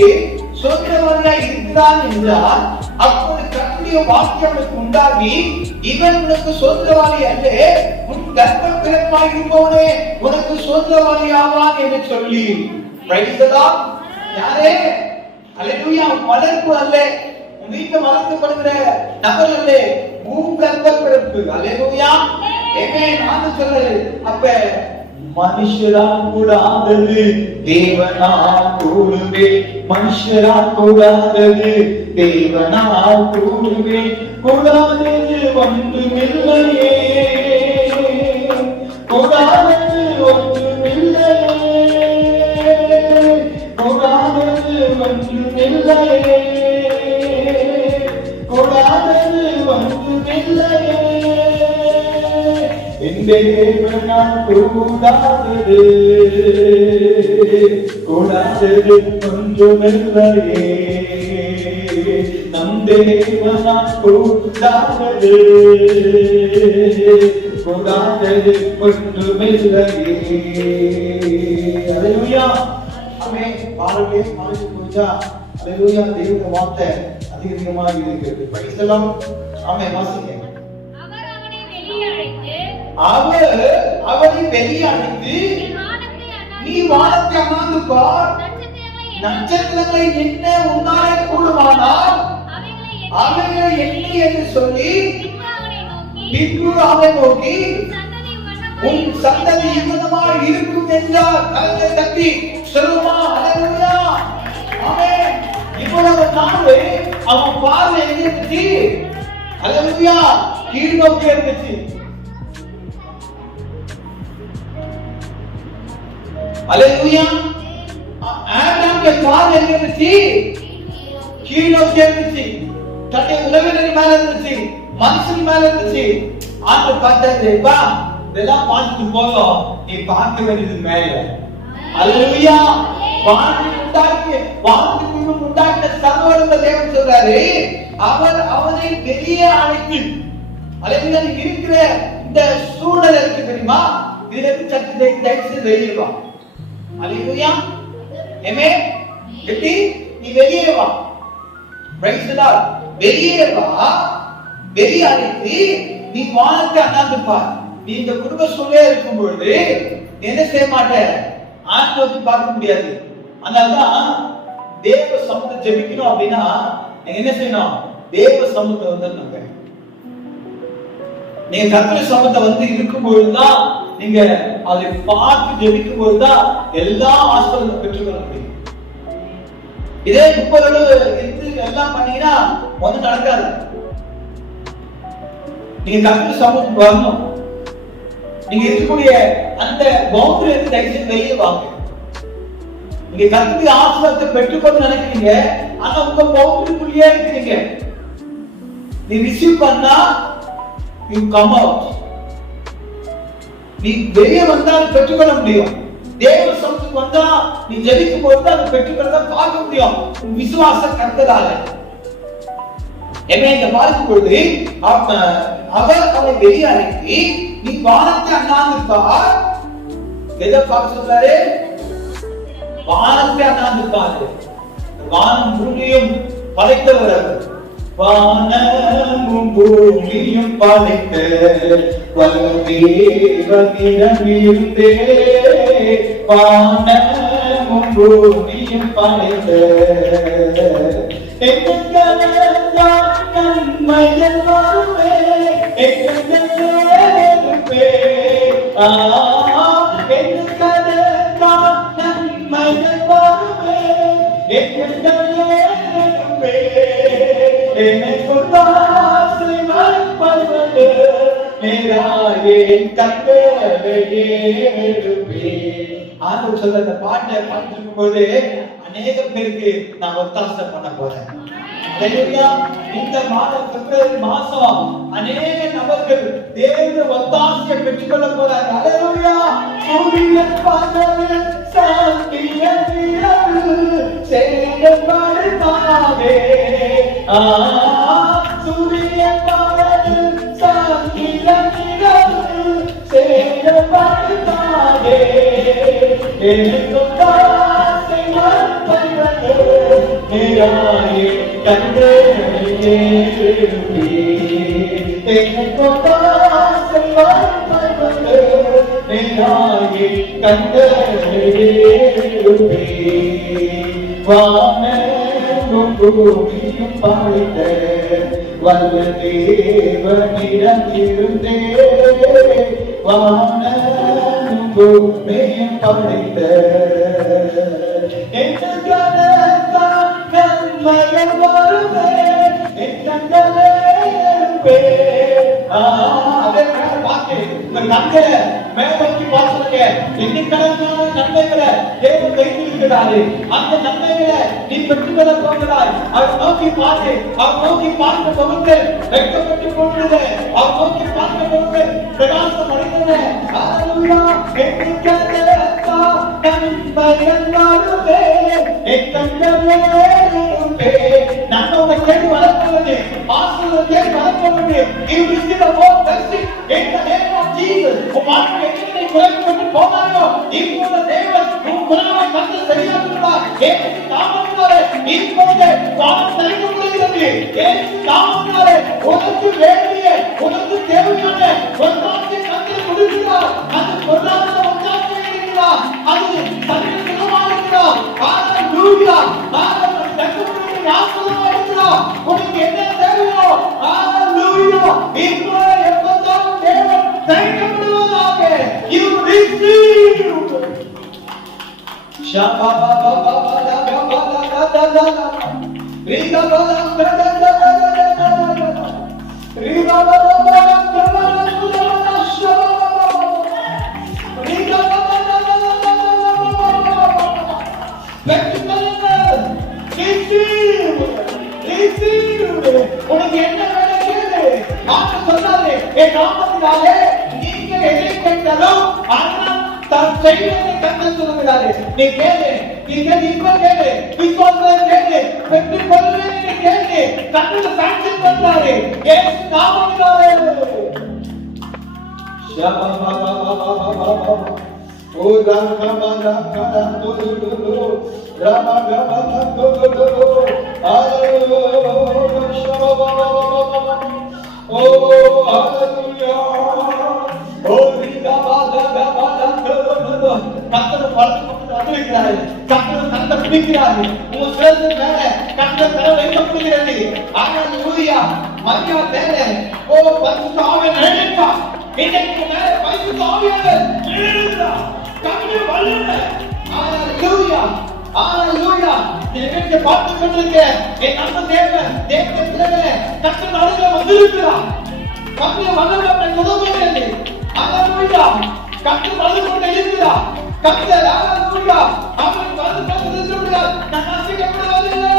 சுதந்திரவாளியாய் இருக்கிறான் என்றார். அப்போது கர்த்தருடைய வாக்கியம் அவனுக்கு உண்டாகி, இவன் உனக்கு சுதந்திரவாளி அல்ல, உன் கர்ப்ப பிறப்பாய் இருப்பவனே உனக்கு சுதந்திரவாளி ஆவான் என்று சொல்லி. Price the Lord. யாரே? அல்லேலூயா. வளர்ப்பு அல்ல, உன் வீட்டை வளர்க்கப்படுகிற நபர் அல்ல, உன் கர்ப்ப பிறப்பு. அல்லேலூயா. நான் சொல்றது அப்ப மனுஷரால் கூடாதது தேவனால் கூடுவே, மனுஷரால் கூடாதது தேவனால் கூடுவே, கூடாதது ஒன்றுமில்லையே, கூடாதது ஒன்றுமில்லையே, கூடாதது ஒன்றுமில்லையே, கூடாதது ஒன்றுமில்லையே, தேவனால் கூடாதது கூடாதது ஒன்றுமில்லையே, நம் தேவனால் கூடாதது கூடாதது ஒன்றுமில்லையே. அல்லேலூயா. ஆமென். பாடலே பாடி போச்சா? அல்லேலூயா. தேவனுடைய வார்த்தை அதிகமாக இருக்கிறது. Praise the Lord. ஆமென். வாசிங்க. அவர் அவனை வெளியே அழைத்து, நீ வானத்தை அண்ணாந்து பார், நட்சத்திரங்களை என்ன உன்னாலே கூடுமானால் அவைகளை எண்ணி என்று சொல்லி, பின்பு அவனை நோக்கி உன் சந்ததி இவ்விதமாய் இருக்கும் என்றார். கரங்களை தட்டி சொல்லுமா? அல்லேலூயா. ஆமென். இவ்வளவு நாள் அவன் பார்வை எங்க இருந்துச்சு? அல்லேலூயா. கீழ் நோக்கி இருந்துச்சு. அல்லேலூயா. ஆதாமுடைய பார்வை எங்க இருந்துச்சு? கீழ் நோக்கி இருந்துச்சு. தன்னுடைய உறவினர் மேல இருந்துச்சு, மனுஷன் மேல இருந்துச்சு. ஆண்டவர் பார்த்தாரு, வா இதெல்லாம் பார்த்துட்டு போதும், நீ பார்க்க வேண்டியது மேல. அல்லேலூயா. வானத்துக்கு உண்டாக்கின சர்வவல்ல தேவன் சொல்றாரு, அவர் அவனை வெளியே அழைத்து, அல்லேலூயா. இருக்கிற இந்த சூழல் இருக்கு தெரியுமா, இதுல இருந்து சற்று தயவுசெய்து வெளியே வா. அல்லேலூயா. ஆமென். எப்படி? நீ வெளியே வா. Price the Lord. வெளியே வா. வெளியே அழைத்து நீ வானத்தை அண்ணாந்து பார். நீ இந்த குடும்ப சூழலே இருக்கும் பொழுது என்ன செய்ய மாட்ட? ஆண்டவரை பார்க்க முடியாது. அதனாலதான் தேவ சமூகத்தை ஜெபிக்கணும் அப்படின்னா என்ன செய்யணும்? தேவ சமூகத்தை வந்து நீங்க கர்த்தருடைய சமூகத்தை வந்து இருக்கும் பொழுதுதான், நீங்க அதை பார்த்து ஜெபிக்கும் பொழுதுதான் எல்லா ஆசீர்வாதங்களும் பெற்றுக்கொள்ள முடியும். இதே 30 இருந்து எல்லாம் பண்ணீங்கன்னா ஒன்றும் நடக்காது. நீங்க கர்த்தருடைய சமூகத்துக்கு வரணும். நீங்க இருக்கக்கூடிய அந்த பவுண்டரி இருந்து தயவுசெய்து வெளியே வாங்க. நீங்க கர்த்தருடைய ஆசீர்வாதத்தை பெற்றுக்கொண்டு நினைக்கிறீங்க, ஆனா உங்க பவுண்டரிக்குள்ளேயே இருக்கிறீங்க. நீ ரிசீவ் பண்ணா you come out. நீ வெளியே வந்தால் பெற்றுக்கொள்ள முடியும். தேவ சமூகத்துக்கு வந்தா நீ ஜெபிக்கும் போது அதை பெற்றுக்கொள்ள பார்க்க முடியும். விசுவாச கர்த்தரால. இந்த பார்க்கும் பொழுது அவர் அவனை வெளியே அழைத்து, நீ வானத்தை அண்ணாந்து பார். எதை பார்க்க சொல்றாரு? வானத்தை அண்ணாந்து பாரு. வானம் பூமியும் படைத்தவர் அவர். வானமும் பூமியும் படைத்த வல்லதேவனிடமிருந்தே, வானமும் பூமியும் படைத்த நன்மைகள் வருவே, நன்மைகள் வருவே, என்னை கொண்டாசை மறைப்பது நேராயே கண்களையே எடுப்பே. ஆண்டவர் சொல்ற அந்த பாட்டை பாடிட்டு போது அநேக பேருக்கு நான் ஒத்தாசை பண்ண போறேன். இந்த மாதம் பிப்ரவரி மாசம் அநேக நபர்கள் தேவ ஒத்தாசையை பெற்றுக்கொள்ள போறாங்க. அல்லேலூயா. சூரியன் பகல் சாந்தியன் இரவு சேரப்படுமாவே. சூரியன் பகல் சாந்தியன் இரவு சேரப்படுமாவே. நேராயே கண்களையே எடுப்பே. நேராயே கண்களையே எடுப்பே. வானமும் பூமியும் படைத்த வல்ல தேவனிடம் இருந்தே. வானமும் பூமியும் படைத்த நன்மைகள் வருவே என் கண்களே எடுப்பே. கண்களை மேலோக்கி பார்த்துருங்க. எண்ணிக்கணக்கான நன்மைகளை தேவன் வைத்திருக்கிறாரு. அந்த நன்மைகளை நீ பெற்றுக்கொள்ள போகிறாய். அவர் நோக்கி பாரு. அவர் நோக்கி பார்க்க பொழுது வெட்கப்பட்டு போகிறது. அவர் நோக்கி பார்க்க பொழுது பிரகாசம் அடைந்தது. அல்லேலூயா. நன்மைகள் வருவே என் கண்களே எடுப்பே. நன்மை தேடி வளர்க்கிறது. ஆசீர்வாதம் தேடி வளர்க்கிறது. You receive the more blessing in the name of Jesus. உன் வாழ்க்கை எங்கே குறைக்கப்பட்டு போனாயோ இப்போது தேவன் உன் குறைவை கண்டு சரியாக்குகிறார். இயேசு நாமத்தினாலே இப்போது வானம் திறக்கப்படுகிறது. இயேசு நாமத்தினாலே உனக்கு வேண்டிய உனக்கு தேவையான ஒன்றாட்சியை கண்டு கொடுக்கிறார். அது பொருளாதார ஒன்றாட்சியை இருக்கிறார். அது சரீர சுகமாக இருக்கிறார். ஹalleluya. உனக்கு என்ன தேவையோ ஹalleluya. இப்போ எப்போதும் தேவன் தரிக்கப்படுவதாக. You receive. உனக்கு என்ன வேலை கேளு. ஆண்டவர் சொன்னாரு, என் நாமத்தினாலே நீங்க எதை கேட்டாலும் அண்ணன் தான் செய்வதை கர்த்தர் சொல்லுகிறாரு. நீ கேளு. இப்ப கேளு. விசுவாசம் கேளு. பெற்றுக் கொள்ளுவேன் என்று கேளு. கர்த்தர் சாட்சியம் பண்றாரு. இயேசு நாமத்தினாலே. ஓ ராமா Hallelujah. நீங்க பார்த்து கொண்டிருக்க என் அன்பு தேவன் தேவனே கர்த்தர் அருகே வந்திருக்கிறார். கர்த்தர் வல்லமை உதவுகிறது. ஹalleluya. கர்த்தர் வல்லமை இருக்கிறார். கர்த்தர் ஹalleluya. அவர் வந்து கொண்டிருக்கிறார். நான் ஆசீர்வதிக்கப்படுவதில்லை.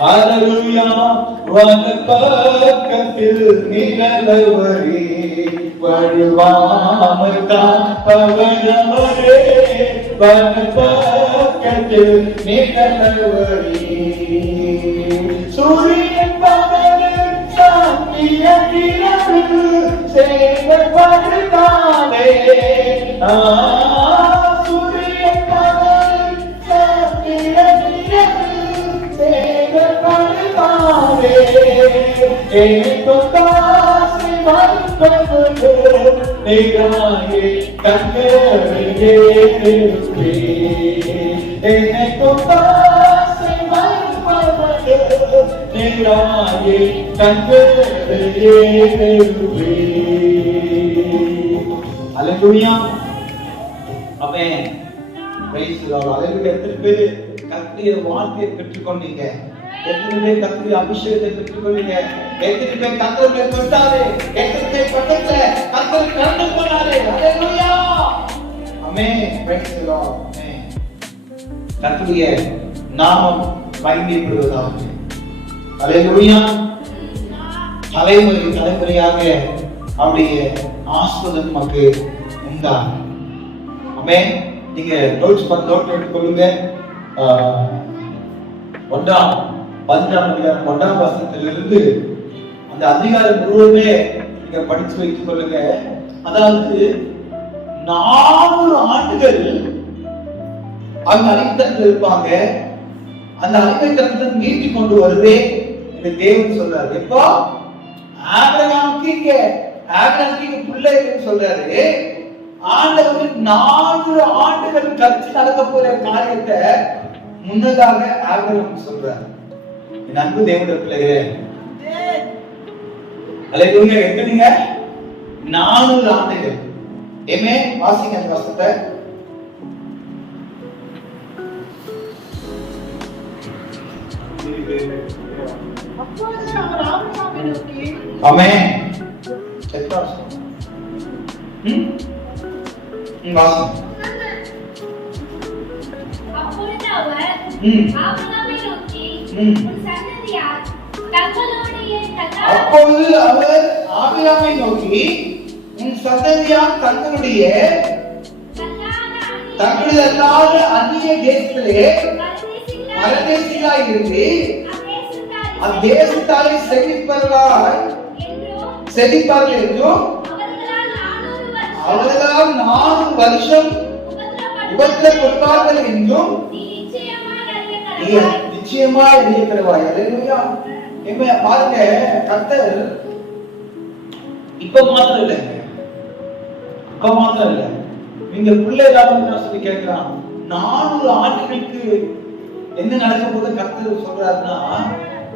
ஹalleluya. வலப்பக்கத்தில் நிழலவரே வழுவாமல் காப்பவரவரே. வலப்பக்கத்தில் நிழலவரே சூரியன் பகலில் சாந்தியன் இரவு சேவப்படுத்தாதே. சூரியன் பகலில் சாந்தியன் இரவு சேவப்படுத்தாதே. நேராயே கண்களையே எடுப்பே. நேராயே கண்களையே எடுப்பே. Alleluia. Amen. Praise the Lord. Alleluia. எத்தனை பேர் கர்த்தருடைய வார்த்தையை பெற்றுக்கொண்டீங்க? எத்தனை பேர் கர்த்தருடைய அபிஷேகத்தை பெற்றுக்கொண்டீங்க? எத்தனை பேர் கர்த்தரை தொட்டாரு? எத்தனை பேர் பக்கத்துல கர்த்தரை கண்டு கொண்டாரு? ஹalleluya, ஆமென். praise the lord. ஆமென். கர்த்தருடைய நாமம் மகிமைப்படுவதாக. ஹalleluya. தலைமுறை தலைமுறையாக அவருடைய ஆசீர்வாதம் நமக்கு உண்டாகும். ஆமென். நீங்க நோட் எடுத்துக்கொள்ளுங்க. 11ஆம் அதிகாரம் 1ஆம் வசனத்திலிருந்து அந்த அதிகாரம் முழுவதுமே நீங்க படிச்சு வைத்துக் கொள்ளுங்க. அதாவது 400 ஆண்டுகள் அவங்க அடிமைத்தனத்தில் இருப்பாங்க. அந்த அடிமைத்தனத்தை மீட்டி கொண்டு வருவே இந்த தேவன் சொல்றாரு. எப்போ? ஆபிரகாமுக்கு பிள்ளைன்னு சொல்றாரு. ஆண்டவர் 400 ஆண்டுகள் கழிச்சு நடக்க போற காரியத்தை முன்னதாக ஆபிரகாம் சொல்றாரு. என் அன்பு தேவனுடைய பிள்ளைகளே, அல்லேலூயா. எத்தனைங்க? 400 ஆண்டுகள். ஏமே வாசிங்க அந்த வசனத்தை. அப்பொழுது அவர் ஆபிரகாமை நோக்கி, ஆமென். வாசிங்க. அப்பொழுது அவர் ஆபிரகாமை நோக்கி, உன் சந்ததியார் தங்களுடைய அப்பொழுது அவர் ஆபிரகாமை நோக்கி, உன் சந்ததியார் தங்களுடைய அந்நிய தேசத்திலே பரதேசிகளாய் இருந்து அத்தேசத்தாரை செழிப்பார்கள் என்றும் அவர்களால் 4 வருஷம் உபத்திரப்படுவார்கள் என்றும் நிச்சயமா அறியப்படுவாய். அல்லேலூயா. பாருங்க, கர்த்தர் இப்ப மாத்திரம் இல்ல, நீங்க பிள்ளை இல்லாம சொல்லி கேட்கிறான். 400 ஆண்டுகளுக்கு என்ன நடக்க போது கர்த்தர் சொல்றாருன்னா,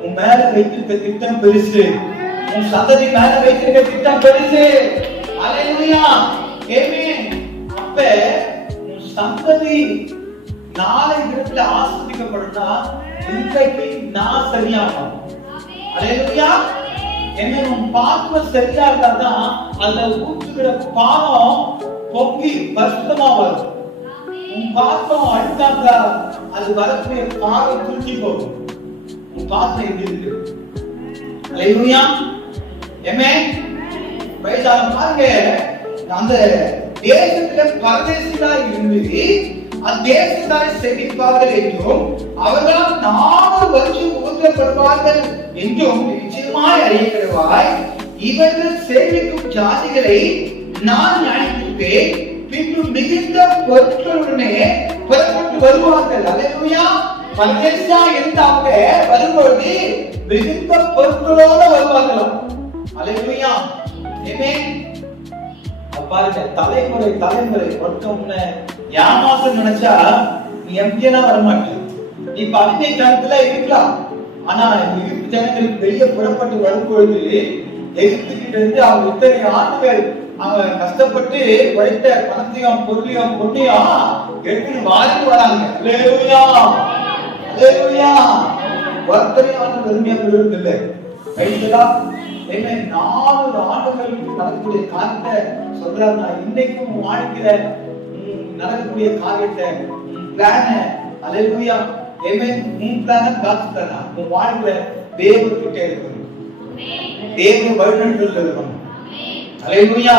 உன் மேல வைத்திருக்க திட்டம் பெருசு, உன் சந்ததி மேல வைத்திருக்க திட்டம் பெருசு. அல்லேலூயா, ஆமென். அப்ப உன் சந்ததி நாளை தினத்துல ஆசீர்வதிக்கப்படும்னா இன்றைக்கு நான் சரியாகும். அல்லேலூயா. என்ன, உன் பாத்திரம் சரியா இருந்தாதான் அதுல ஊற்றுகிற பானம் பொங்கி பரிசுத்தமா வரும். உன் பாத்திரம் அழுத்தாந்தா அது வரக்கூடிய பாகம் தூக்கி போகும். உன் பாத்திரம் எப்படி இருக்கு? அல்லேலூயா, ஆமென். பாருங்க, அந்த தேசத்துல பரதேசிகளாய் இருந்து அத்தேசத்தாரை செழிப்பார்கள் என்றும் அவர்களால் 4 வருஷம் உபத்திரப்படுவார்கள் என்றும் நிச்சயமாய் அறியப்படுவாய். இவர்கள் சேவிக்கும் ஜாதிகளை நான் நியாயத்திருப்பேன், பின்பு மிகுந்த பொருட்களுடனே புறப்பட்டு வருவார்கள். அல்லேலூயா. பரதேசியா இருந்தாங்க, வரும்போது மிகுந்த பொருட்களோட வருவார்களாம். அல்லேலூயா, ஆமென். பாருங்க, தலைமுறை ஒருத்தவங்க ஏமாத்த நினைச்சா நீ எம்ஜினா வரமாட்டேன். நீ அடிமை காலத்துல இருக்கலாம், ஆனா எகிப்து ஜனங்களுக்கு வெளியே புறப்பட்டு வரும்பொழுது எகிப்துகிட்ட இருந்து அவங்க இத்தனை ஆண்டுகள் அவங்க கஷ்டப்பட்டு உழைத்த பணத்தையும் பொருளையும் பொண்ணையும் எடுத்துட்டு வாழ்ந்து வராங்க. அல்லேலூயா, அல்லேலூயா. ஒருத்தரையும் வந்து வெறுமையா விழுவதில்லை. ரைட்டுங்களா? 400 ஆண்டுகளுக்கு நடக்கக்கூடிய காரியத்தை சொல்றாருன்னா, இன்னைக்கும் வாழ்க்கையில நடக்கக்கூடிய காரியத்தை பிளான, அல்லேலூயா, ஆமென். உன் பிளான காத்துட்டா உன் வாழ்க்கையில தேவன்கிட்ட இருக்கணும், தேவ வழிநடத்தல் இருக்கணும். அல்லேலூயா.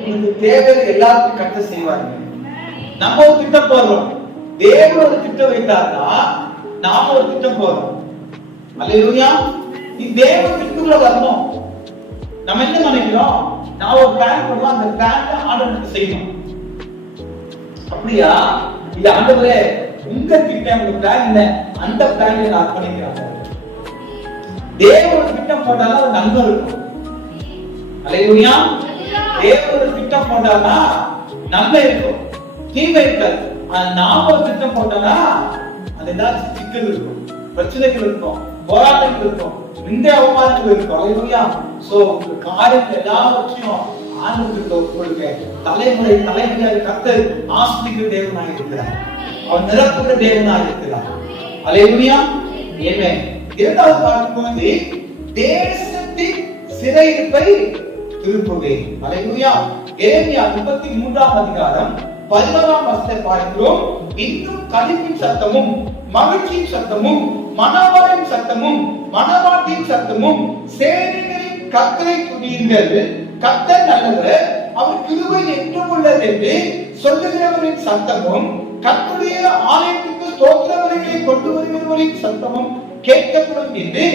உங்களுக்கு தேவை எல்லாருக்கும் கர்த்தர் செய்வாங்க. நம்ம ஒரு திட்டம் போடுறோம், தேவன் ஒரு திட்டம் வைத்தார்னா நாம ஒரு திட்டம் போடுறோம். அல்லேலூயா. நீ தேவ திட்டத்துக்குள்ள வரணும். நம்ம என்ன நினைக்கிறோம்? நான் ஒரு பிளான் போடுவோம், அந்த பிளான் ஆண்டவருக்கு செய்யணும். அப்படியா? இது ஆண்டவரே உங்க திட்டம், உங்க பிளான் இல்ல, அந்த பிளான் நான் அர்ப்பணிக்கிறேன். தேவ ஒரு திட்டம் போட்டாலும் அது நன்மை இருக்கும். அல்லேலூயா. தேவ ஒரு திட்டம் போட்டானா நன்மை இருக்கும், தீமை இருக்காது. நாம ஒரு திட்டம் போட்டோம்னா அது ஏதாச்சும் சிக்கல் இருக்கும், பிரச்சனைகள் இருக்கும், போராட்டங்கள் இருக்கும், இந்த அவமானங்கள் இருக்கும். அல்லேலூயா. சோ உங்க காரியத்தை எல்லாவற்றையும் ஆண்டவருக்கு ஒப்புக்கொடுங்க. தலைமுறையாக கர்த்தர் ஆசீர்வதிக்கிற தேவனாக இருக்கிறார், அவர் நிரப்புகிற தேவனாக இருக்கிறார். அல்லேலூயா. ஆமென். இரண்டாவது பார்க்கும்போது தேசத்தின் சிறையிருப்பை திருப்புவேன். அல்லேலூயா. எரேமியா 33ஆம் அதிகாரம் 11ஆம் வசனத்தை பார்க்கிறோம். இன்னும் களிப்பின் சத்தமும் மகிழ்ச்சியின் சத்தமும் மணவாளின் சத்தமும் மணவாட்டின் சத்தமும் சேனைகளின் கர்த்தரை துதியுங்கள், கர்த்தர் நல்லவர், அவர் கிருபை என்றும் உள்ளது என்று சொல்லுகிறவரின் சத்தமும் கர்த்தருடைய ஆலயத்துக்கு ஸ்தோத்திர பலிகளை கொண்டு வருகிறவரின் சத்தமும் கேட்கப்படும் என்று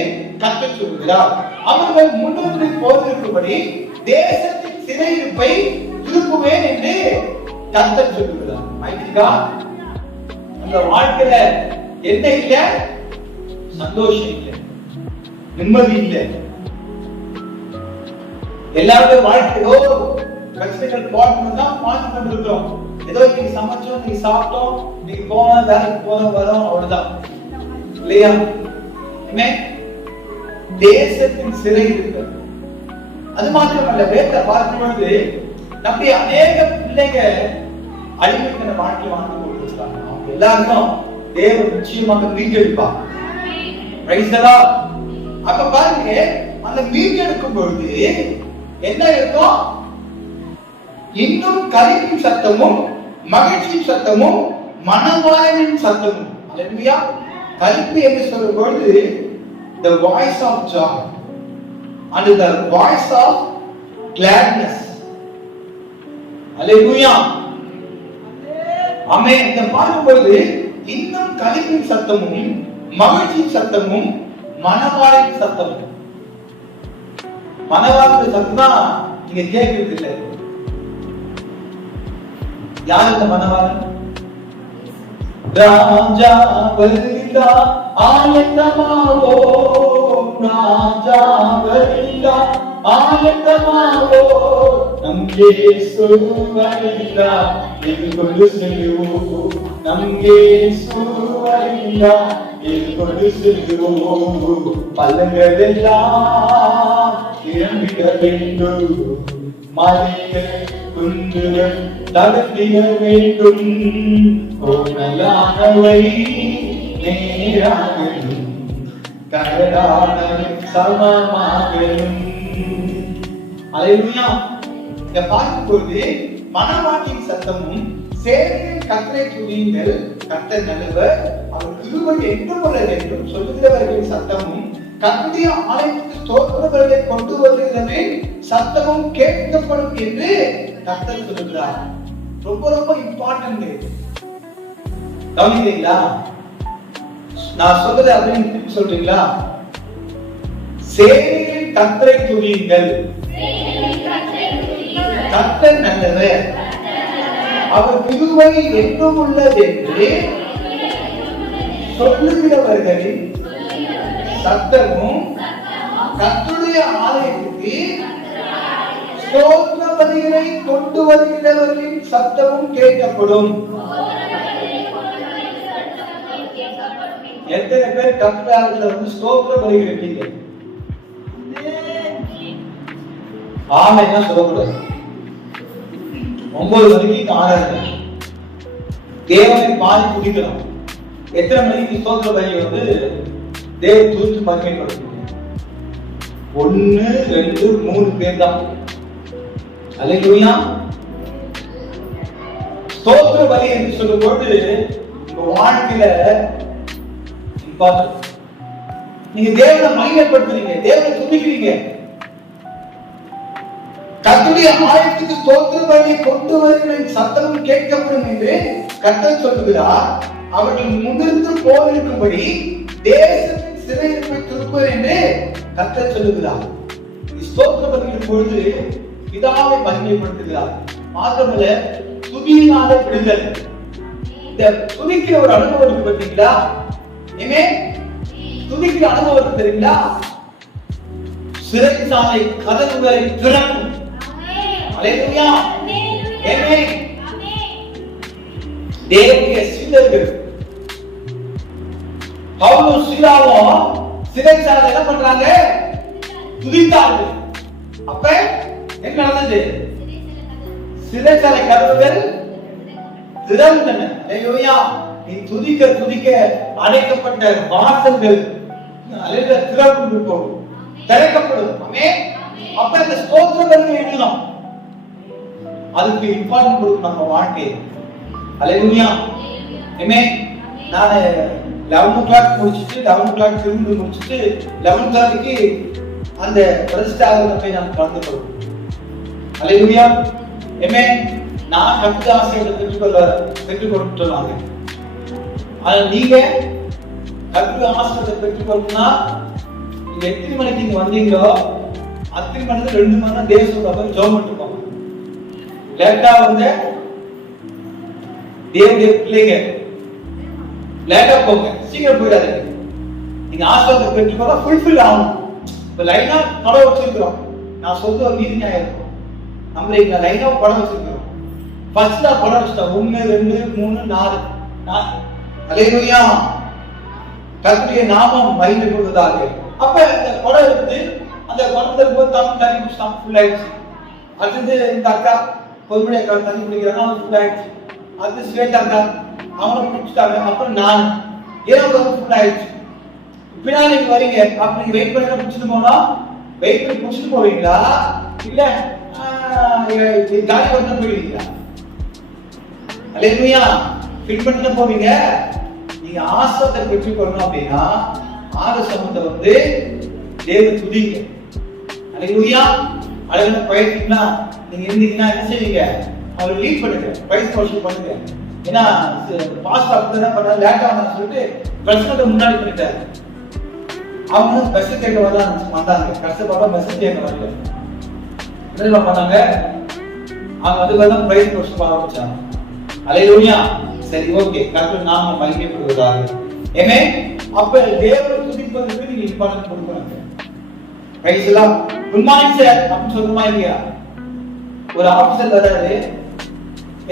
கர்த்தர் சொல்கிறார். அவர்கள் முன்னோக்கி போவதற்குபடி தேசத்தின் சிறையிருப்பை திருப்புவேன் என்று கர்த்தர் சொல்கிறார். அந்த வாழ்க்கையில என்ன இல்ல? சந்தோஷம் இல்ல, நிம்மதி இல்ல. எல்லாருடைய வாழ்க்கையோ பிரச்சனைகள் போகணும் தான் வாழ்ந்து கொண்டிருக்கிறோம். ஏதோ இன்னைக்கு சமைச்சோம், இன்னைக்கு சாப்பிட்டோம், இன்னைக்கு போனோம், வேலைக்கு போனோம், வரோம், அவ்வளவுதான் இல்லையா? தேசத்தின் சிறை இருக்கு. அது மாத்திரமல்ல, வேத பார்க்கும் பொழுது நம்முடைய அநேக பிள்ளைங்க அடிமைக்கிற வாழ்க்கை வாழ்ந்து கொண்டிருக்காங்க. அவங்க எல்லாருக்கும் தேவன் நிச்சயமாக மீட்டெடுப்பாங்க. அப்ப பாருங்க, அந்த மீட்டெடுக்கும் பொழுது என்ன இருக்கும்? இன்னும் களிப்பின் சத்தமும் மகிழ்ச்சியின் சத்தமும் மணவாளனின் சத்தமும். அல்லேலூயா. களிப்பு என்று சொல்லும் பொழுது the voice of joy and the voice of gladness. அல்லேலூயா. ஆமென். இந்த பார்க்கும்போது இன்னும் களிப்பின் சத்தமும் மகிழ்ச்சியின் சத்தமும் மணவாளின் சத்தமும். மணவாளின் சத்தம் நீங்க கேட்கிறது இல்லை. யார் இந்த மணவாளன்? ராஜா வருகிறா ஆயத்தமாவோ, ராஜா வருகிறா ஆயத்தமாவோ, நம் இயேசு வருகிறா எதிர்கொண்டு செல்வோம், நம் இயேசு வருகிறா எதிர்கொண்டு செல்வோம். பல்லங்கள் எல்லாம் இறங்கிட வேண்டும், மலைகள் குன்றுகள் தகர்த்திட வேண்டும், கோணலானவை நேராகணும், கரடானவை சமமாகணும். அல்லேலூயா. இங்க பார்க்கும்போது மணவாட்டின் சத்தமும் சேனையின் கர்த்தரை துதியுங்கள், கர்த்தர் நல்லவர், அவர் கிருபை என்றும் உள்ளது என்றும் சொல்லுகிறவர்களின் சத்தமும் கர்த்தருடைய ஆலயத்துக்கு ஸ்தோத்திர பலிகளை கொண்டு வருகிறவரின் சத்தமும் கேட்கப்படும் என்று கர்த்தர் சொல்லுகிறார். ரொம்ப ரொம்ப இம்பார்ட்டன்ட். கவனிக்கிறீங்களா? நான் சொல்றது அப்படின்னு சொல்றீங்களா? சேனையின் கர்த்தரை துதியுங்கள், கர்த்தர் நல்லவர், அவர் கிருபை என்றும் உள்ளது என்று சொல்லுகிறவர்களின் சத்தமும் கர்த்தருடைய ஆலயத்துக்கு ஸ்தோத்திர பலிகளை கொண்டு வருகிறவர்களின் சத்தமும் கேட்கப்படும். எத்தனை பேர் கர்த்தருடைய ஆலயத்துல வந்து ஸ்தோத்திர பலிகள் இருக்கீங்க? ஆமைன்னா சொல்லக்கூடாது. 9 மணிக்கு ஆராதனை, தேவனை பாடி துதிக்கிறோம். எத்தனை மணிக்கு ஸ்தோத்திர பலி வந்து தேவ துதித்து மகிமைப்படுத்தும்? 1, 2, 3 பேர் தான். அல்லேலூயா. ஸ்தோத்திர பலி என்று சொல்லும்போது உங்க வாழ்க்கையில இம்பார்ட்டன்ட். நீங்க தேவனை மகிமைப்படுத்துறீங்க, தேவனை துதிக்கிறீங்க. கர்த்தருடைய ஆலயத்துக்கு ஸ்தோத்திர பலியை கொண்டு வருகிறவரின் சத்தமும் கேட்கப்படும் என்று கர்த்தர் சொல்லுகிறார். அவர்கள் முன்னிருந்து போயிருக்கும்படி தேசத்தின் சிறையிருப்பை திருப்புவேன் என்று கர்த்தர் சொல்லுகிறார். ஸ்தோத்திர பலியின் பொழுது பிதாவை மகிமைப்படுத்துகிறார். மாத்திரமல்ல, துதியினால விடுதலை. இந்த துதிக்கிற ஒரு அனுபவம் இருக்கு பார்த்தீங்களா? துதிக்கிற அனுபவம் தெரியுங்களா? சிறைச்சாலை கதவுகளை திறக்கும். அல்லேலூயா. ஆமென். தேவனுடைய சீடர்கள் பவுலும் சீலாவும் சிறைச்சாலை என்ன பண்றாங்க? துதித்தார்கள். அப்ப என்ன நடந்தது? சிறைச்சாலை கதவுகள் திறந்தன. அல்லேலூயா. நீ துதிக்க துதிக்க அடைக்கப்பட்ட வாசல்கள் திறந்து போகும், திறக்கப்படும். ஆமென். அப்ப இந்த ஸ்தோத்திரம் எழுதலாம். அதுக்கு இம்பார்ட்டன்ட் கொடுக்கும் நம்ம வாழ்க்கை. அல்லேலூயா. ஆமென். நான் 11 o'clock முடிச்சிட்டு 11 o'clock திரும்பி முடிச்சிட்டு 11:30க்கு அந்த பிரதிஷ்டாகத்தை போய் நான் கலந்து கொள்வோம். அல்லேலூயா. ஆமென். நான் கர்த்தருடைய ஆசீர்வாதத்தை பெற்றுக் கொடுத்துட்டாங்க. ஆனா நீங்க கர்த்தருடைய ஆசீர்வாதத்தை பெற்றுக்கொள்ளணும்னா நீங்க எத்தனை மணிக்கு இங்க வந்தீங்களோ அத்தனை மணிக்கு 2 மணி நேரம் தேவசபை ஜெபம் பண்ணிருக்கோம். லேட்டா வந்து தேவனுடைய பிள்ளைங்க லேட்டா போங்க, சீக்கிரம் போயிடாதீங்க. நீங்க ஆசீர்வாதத்தை பெற்றுக்கொள்ள ஃபுல்ஃபில் ஆகணும். இப்ப லைனா படம் வச்சிருக்கிறோம். நான் சொல்ற ஒரு நீதி நியாயம் இருக்கும். நம்ம லைனா படம் வச்சிருக்கிறோம். ஃபர்ஸ்ட் படம் வச்சிட்டோம். 1 2 3 4. அல்லேலூயா. கர்த்தருடைய நாமம் மகிமைப்படுவதாக. அப்ப இந்த படம் எடுத்து அந்த படத்துல போய் தண்ணி குடிச்சா ஃபுல் ஆயிடுச்சு. அடுத்தது இந்த அக்கா பொறுமையா தண்ணி குடிக்கிறாங்க, ஃபுல் ஆயிடுச்சு. அது ஸ்வேதா அக்கா அவங்களும் குடிச்சிட்டாங்க. அப்புறம் நான் ஏதோ ஃபுல் ஆயிடுச்சு. பின்னாடி நீங்க வரீங்க, அப்ப நீங்க வெயிட் பண்ணி குடிச்சிட்டு போனா வெயிட் பண்ணி குடிச்சிட்டு போவீங்களா இல்ல காலி வந்து போயிடுவீங்களா? அல்லேலூயா. ஃபில் பண்ணிட்டு போவீங்க. நீங்க ஆசீர்வாதத்தை பெற்றுக்கொள்ளணும் அப்படின்னா ஆக சம்பந்த வந்து தேவ துதிங்க. அல்லேலூயா. அழகான பயிற்சினா நீங்க இருந்தீங்கன்னா என்ன செய்வீங்க? அவரை லீட் பண்ணுங்க, பயிற்சி வர்ஷிப் பண்ணுங்க. ஏன்னா பாஸ்ட் அப்படி என்ன பண்ண லேட்டா சொல்லிட்டு பிரச்சனை முன்னாடி பண்ணிட்டாரு. அவங்க பஸ் கேட்க வந்தாங்க. கஷ்டப்பட பஸ் கேட்க வரல. என்ன பண்ணாங்க? அவங்க அதுக்கு பிரைஸ் வர்ஷிப் ஆரம்பிச்சாங்க. அல்லேலூயா. சரி, ஓகே. கர்த்தர் நாம மகிமைப்படுவதாக. ஆமென். அப்ப தேவனை துதிப்பதற்கு நீங்க இம்பார்ட்டன்ட் கொடுக்கணும். பிரைஸ் எல்லாம் குட் மார்னிங் சார் அப்படின்னு சொல்லுமா இல்லையா? ஒரு ஆபீசர் வராரு,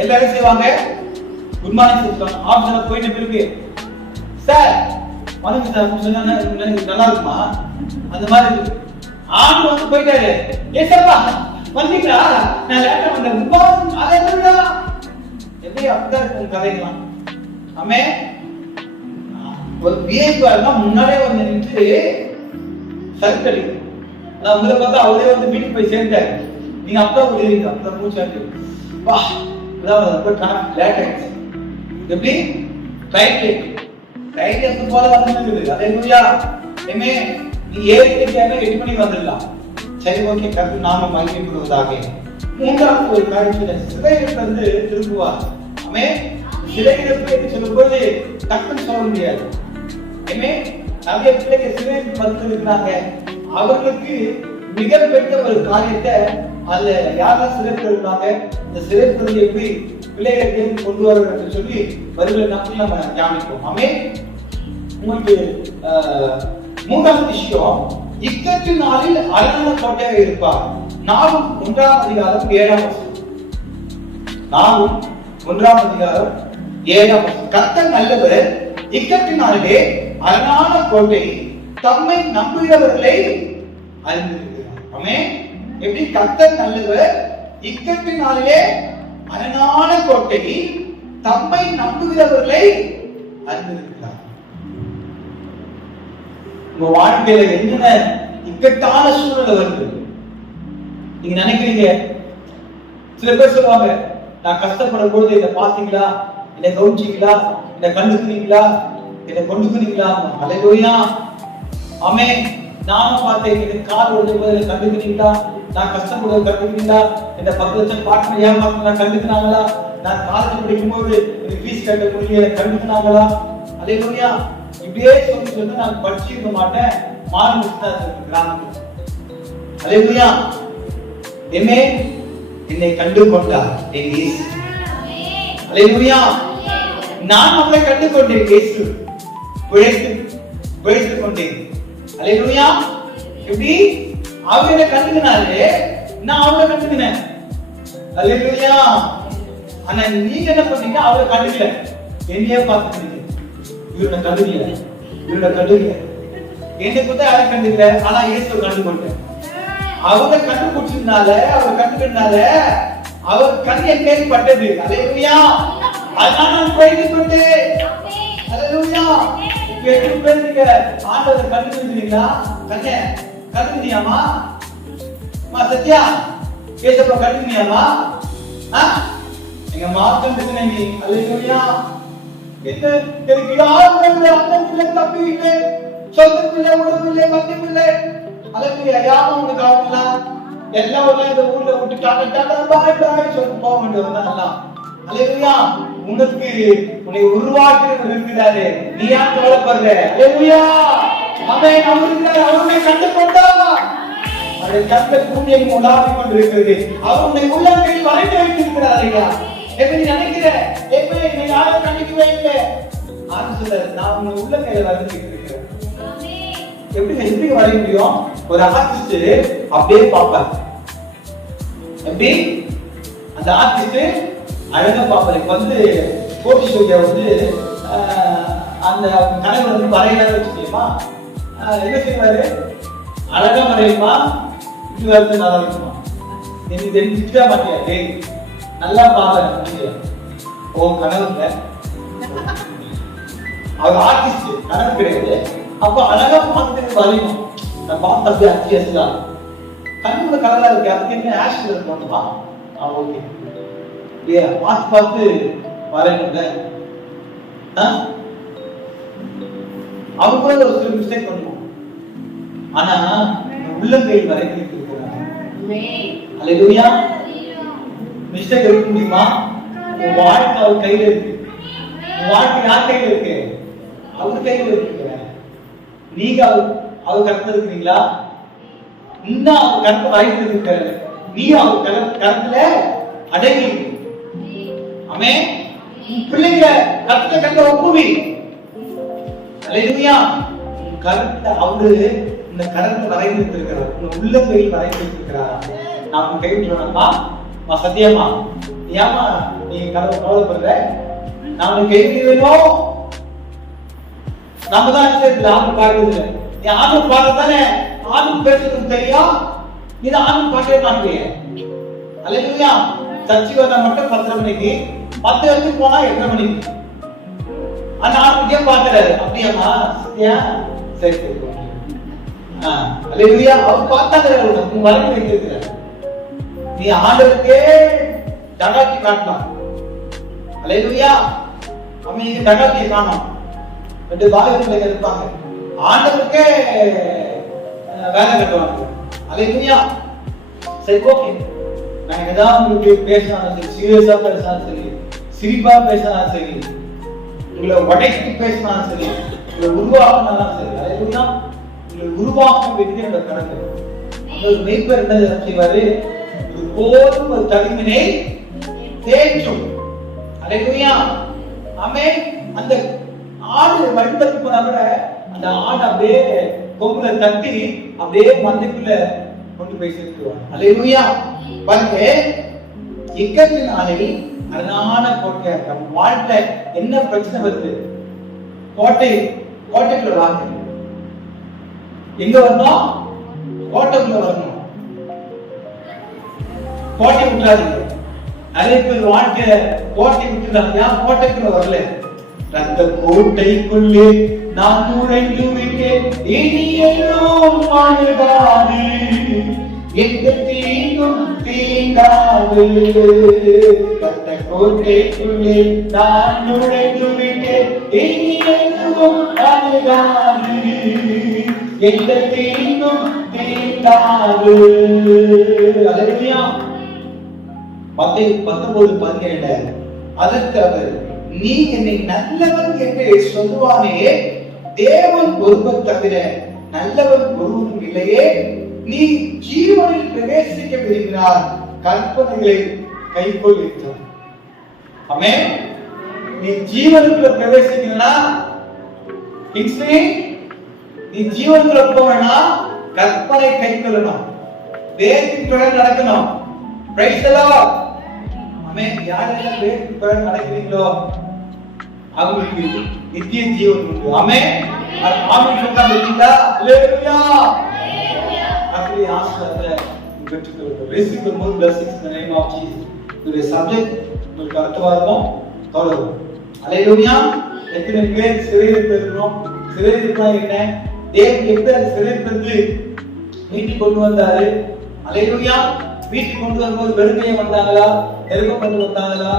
எல்லாரும் செய்வாங்க குட் மார்னிங் சொல்லுவாங்க. ஆபீசர் போயிட்டு பிறகு சார் வணக்கம் சார் சொன்னா நல்லா இருக்குமா? அந்த மாதிரி ஆண் வந்து போயிட்டாரு. ஏ சார்பா வந்தீங்களா? நான் லேட்டா வந்தேன். அதை எப்படி அப்படிதான் இருக்கும் கதைகளாம். ஆமே. ஒரு விஐபிஆர்னா முன்னாலே வந்து நின்று சர்க்கடி. நான் உங்களை பார்த்தா அவரே வந்து வீட்டுக்கு போய் சேர்ந்தாரு. நீங்க அப்பதான் விடுவீங்க, அப்பதான் மூச்சாட்டு வா லேட் ஆயிடுச்சு. எப்படி ரைட் எடுத்து போல வந்துருக்குது. அல்லேலூயா. ஆமே. நீ 7 மணிக்கு வந்துடலாம். சரி, ஓகே. கர்த்தர் நாம மகிமைப்படுவதாக. மூன்றாவது ஒரு காரியத்துல சிறையில் வந்து திரும்புவார். ஆமே. சிறையில் போய் சொல்லும்போது டக்குன்னு சொல்ல முடியாது. ஆமே. நிறைய பிள்ளைங்க சிறையில் வந்து இருக்கிறாங்க. அவர்களுக்கு மிகப்பெரிய ஒரு காரியத்தை அதுல யாரெல்லாம் சிறையில் இருந்தாங்க, இந்த சிறையில் எப்படி பிள்ளைகளை கொண்டு வர சொல்லி வருகிற நாட்கள் நம்ம தியானிப்போம். ஆமே. உங்களுக்கு மூன்றாவது விஷயம், இக்கட்டு நாளில் அரண கோட்டையாக இருப்பார். நாகும் 1ஆம் அதிகாரம் 7ஆம் வசனம். நாகும் 1ஆம் அதிகாரம் 7ஆம் வசனம். கர்த்தர் நல்லவர், இக்கட்டு நாளிலே அரணான கோட்டை, தம்மை நம்புகிறவர்களை அறிந்திருக்கிறார். ஆமென். எப்படி? கர்த்தர் நல்லவர், இக்கட்டு நாளிலே அரணான கோட்டை, தம்மை நம்புகிறவர்களை அறிந்திருக்கிறார். உங்க வாழ்க்கையில என்னென்ன இக்கட்டான சூழ்நிலை வருது நீங்க நினைக்கிறீங்க? சில பேர் சொல்லுவாங்க, நான் கஷ்டப்படும் பொழுது இதை பாத்தீங்களா, என்னை கவனிச்சீங்களா, என்னை கண்டுக்குறீங்களா, என்னை கொண்டுக்குறீங்களா? அல்லேலூயா. ஆமென். நானும் பார்த்தேன், எனக்கு கால் ஒழுங்கும்போது கண்டுக்குறீங்களா, நான் கஷ்டப்படுவது கண்டுக்குறீங்களா, இந்த 10 லட்சம் பாட்டு ஏமாத்தினா கண்டுக்குனாங்களா, நான் காலேஜ் படிக்கும் போது எனக்கு ஃபீஸ் கட்ட முடியல கண்டுக்குனாங்களா? அல்லேலூயா. இப்படியே சொல்லி நான் படிச்சிருக்க மாட்டேன், மாறி கிராமத்தில். அல்லேலூயா. என்னை கண்டு கொண்டார் என் இயேசு. அல்லேலூயா. நான் அவரை கண்டு கொண்டேன். இயேசு பிழைத்து கொண்டேன். அல்லேலூயா. எப்படி? அவர் என்ன கண்டுக்கினாரு, நான் அவரை கண்டுக்கினேன். அல்லேலூயா. ஆனா நீங்க என்ன பண்ணீங்க? அவரை கண்டுக்கல, என்னையே பார்த்துக்கிறீங்க. இவரோட கண்டுக்கல, இவரோட கண்டுக்கல, என்னை கூட யாரை கண்டுக்கல, ஆனா இயேசுவை கண்டுகொண்டேன். அவரை கண்டுபிடிச்சதுனால, அவர் கண்டுக்கிறதுனால அவர் கண் என் மேல் பட்டது. அல்லேலூயா. அதனால நான் பிழைத்துக் கொண்டேன். 8 பேர் நீங்க ஆண்டவரை கண்டுபிடிக்கிறீங்களா? கண்ணே கண்டுபிடியாமா? சத்யா ஏசப்பா கண்டுபிடியாமா? நீங்க மாற்றம் நீ அல்லேலூயா. எனக்கு யாரும் அண்ணன் இல்லை, தம்பி இல்லை, சொந்தம் இல்லை, உடம்பு இல்லை, பந்தம் இல்லை. அல்லேலூயா. யாரும் உனக்கு ஆகல. எல்லாம் உள்ள இந்த ஊர்ல விட்டுட்டாங்க, பாய் பாய் சொல்லிட்டு போக வேண்டியது தான். அல்லேலூயா. உனக்கு உன்னை உருவாக்குறவர் இருக்கிறாரு. நீ ஏன் கவலைப்படுற? அல்லேலூயா. அவன் அவருக்கிறார், அவருடைய கண்டுகொண்டார். அவருடைய கண்கள் பூமியை உலாவிக் கொண்டிருக்கிறது. அவர் உன்னை உள்ளங்கையில் வரைந்து வைத்திருக்கிறார். ஐயா எப்படி நினைக்கிற? எப்படி நீ யாரும் கண்டிக்கவே இல்லை. ஆண்டு சொல்றாரு, நான் உன்னை உள்ளங்கையில வரைந்து வைத்திருக்கிறேன். எப்படி வரைய முடியும்? ஒரு ஆர்டிஸ்ட் அப்படியே பார்ப்பார். எப்படி அந்த ஆர்டிஸ்ட் அழகா பார்ப்பாரு. இப்ப கோட்டி சூர்யா அந்த கனவு வரையலாம் வச்சுக்கோமா, என்ன செய்வாரு? அழகா வரையுமா, இது வந்து நல்லா இருக்குமா? நீ தெரிஞ்சுட்டா மாட்டியா? டேய் நல்லா பாரு. ஓ கனவுங்க, அவர் ஆர்டிஸ்ட், கனவு கிடையாது. அப்ப அழகா பார்த்துட்டு வரையணும். நான் பார்த்து அப்படியே அத்தியாசம் கண்ணுல கலரா இருக்கு, அதுக்கு என்ன ஆஷ் கலர் பண்ணுமா? ஓகே பார்த்து வரையணும்ல. அவங்க கூட ஒரு சில மிஸ்டேக் பண்ணுவோம். ஆனா உள்ளங்கையில் வரைந்து இருக்கிறாங்க. அல்லேலூயா. மிஸ்டேக் இருக்க முடியுமா? உன் வாழ்க்கை அவர் கையில இருக்கு. உன் வாழ்க்கை யார் கையில இருக்கு? அவர் கையில இருக்கு. நீங்க அவர் கருத்துல இருக்கிறீங்களா? இன்னும் அவர் கருத்தை வரைந்து இருக்கிறாரு. நீ அவர் கருத்துல அடங்கி. ஆமென். பிள்ளைங்க கருத்தை கண்ட ஒப்புவி. அல்லேலூயா. கருத்தை அவரு இந்த கருத்தை வரைந்து இருக்கிறார். உள்ளங்கையில் வரைந்து இருக்கிறார். நாம கைவிட்டோம்மா சத்தியமா ஏமா நீ கவலைப்படுற? நாம கைவிடுவோம். நம்ம தான் ஆணும் பார்க்கறது. நீ ஆணும் பார்க்கத்தானே ஆணும் பேசுறது தெரியும். இது ஆணும் பார்க்கவே மாட்டேங்க. அல்லேலூயா. சர்ச்சை வந்தா மட்டும் 10 மணிக்கு, 10 வரைக்கும் போனா 8 மணிக்கு. ஆனா ஆணுக்கே பார்க்கறாரு. அப்படியாமா சத்தியா? சரி சரி. அல்லேலூயா. அவர் பார்த்தாங்க, உனக்கு வரைந்து வைத்திருக்கிறார். நீ ஆண்டவருக்கே தகாத்தி காட்டலாம். அல்லேலூயா. அவன் இங்க தகாத்தியை காணும். 2 பாலகர்கள் இருப்பாங்க, ஆண்டவருக்கே வேலை கட்டுவாங்க. அல்லேலூயா. சரி ஓகே. நான் ஏதாவது உங்களுக்கு பேசினாலும் சரி, சீரியஸா பேசினாலும் சரி, சிரிப்பா பேசினாலும் சரி, உங்களை உடைத்து பேசினாலும் சரி, உங்களை உருவாக்கினாலும் சரி, அல்லேலூயா. உங்களை உருவாக்கும் விதி அந்த கணக்கு. ஒரு மெய்ப்பர் என்ன செய்வாரு? போதும் ஒரு தடிமனை தேற்றும். அல்லேலூயா. ஆமென். அந்த ஆடு வழிபட்டு போனா கூட அந்த ஆடு அப்படியே கொம்புல தட்டி அப்படியே மந்தைக்குள்ள கொண்டு போய் சேர்த்துவாங்க. அல்லேலூயா. பாருங்க, இக்கட்டின் நாளில் அரணான கோட்டையா இருக்க வாழ்க்கை என்ன பிரச்சனை வருது? கோட்டைக்குள்ள வாங்க. எங்க வரணும்? கோட்டைக்குள்ள வரணும். கோட்டை விட்டுறாதீங்க. நிறைய பேர் வாழ்க்கை கோட்டை விட்டுறாங்க. ஏன் கோட்டைக்குள்ள வரல? ரத்த கோட்டைக்குள்ளே நான் நுழைந்து விட்டேன், இனி எல்லாம் வாழ்காது, எந்த தீங்கும் தீங்காது. ரத்த கோட்டைக்குள்ளே நான் நுழைந்து விட்டேன், இனி எல்லாம் வாழ்காது, எந்த தீங்கும் தீங்காது. அல்லேலூயா. 19:17 அதற்கு அவர், நீ என்னை நல்லவன் என்று சொல்லுவானே, தேவன் ஒருவர் தவிர நல்லவன் ஒருவரும் இல்லையே. நீ ஜீவனில் பிரவேசிக்க விரும்பினார், கற்பனைகளை கைக்கொள் என்றார். ஆமென். நீ ஜீவனுக்குள்ள பிரவேசிக்கணும்னா, நீ ஜீவனுக்குள்ள போனா கற்பனை கைக்கொள்ளணும், வேதத்தின் பிரகாரம் நடக்கணும். Praise the Lord. ஆமென். யாரெல்லாம் வேதத்தின் பிரகாரம் நடக்கிறீங்களோ அவங்களுக்கு நித்திய ஜீவன் உண்டு. ஆமென். ஆமென் சொல்லுங்க. அல்லேலூயா. அப்படியே ஆசீர்வாதத்தை பெற்றுக்கொள்ளுங்கள். receive the more blessings in the name of Jesus. இந்த சப்ஜெக்ட் உங்களுக்கு அர்த்தமா இருக்கும். தொடரும். அல்லேலூயா. எத்தனை பேர் சிறையில் இருக்கிறோம்? சிறையிருப்பா என்ன? தேவன் எப்படி அந்த சிறையிலிருந்து வீட்டுக்கு கொண்டு வந்தாரு? அல்லேலூயா. வீட்டுக்கு கொண்டு வரும்போது வெறுமையை வந்தாங்களா? நெருக்கம் கொண்டு வந்தாங்களா?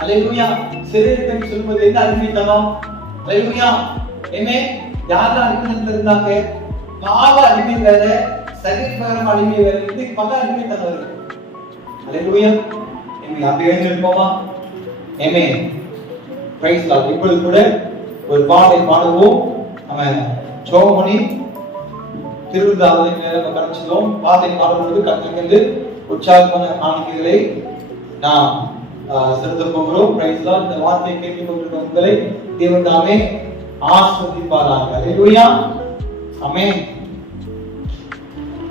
அல்லேலூயா. சிறையில் சொல்லும்போது என்ன அடிமைத்தனம்? அல்லேலூயா. என்ன யாரெல்லாம் அடிமைத்தனம் இருந்தாங்க? பாவ அடிமை வேற, சரீரம் அடிமை வேற. இன்னைக்கு பல அடிமைத்தனம் இருக்கு. அல்லேலூயா. அப்படி எழுந்திருப்போமா? ஆமென். Price Lord. இப்பொழுது கூட ஒரு பாடலை பாடுவோம். அவன் ஜோமணி திருவிழாவை நேரம் கழிச்சிடும். பாடலை பாடும்போது கற்றுக்கொண்டு உற்சாகமான காணிக்கைகளை நாம் செலுத்த போகிறோம். Praise Lord. இந்த வார்த்தையை கேட்டுக் கொண்டிருக்கிற உங்களை தேவன் தாமே ஆசீர்வதிப்பாராக. அல்லேலூயா. ஆமென்.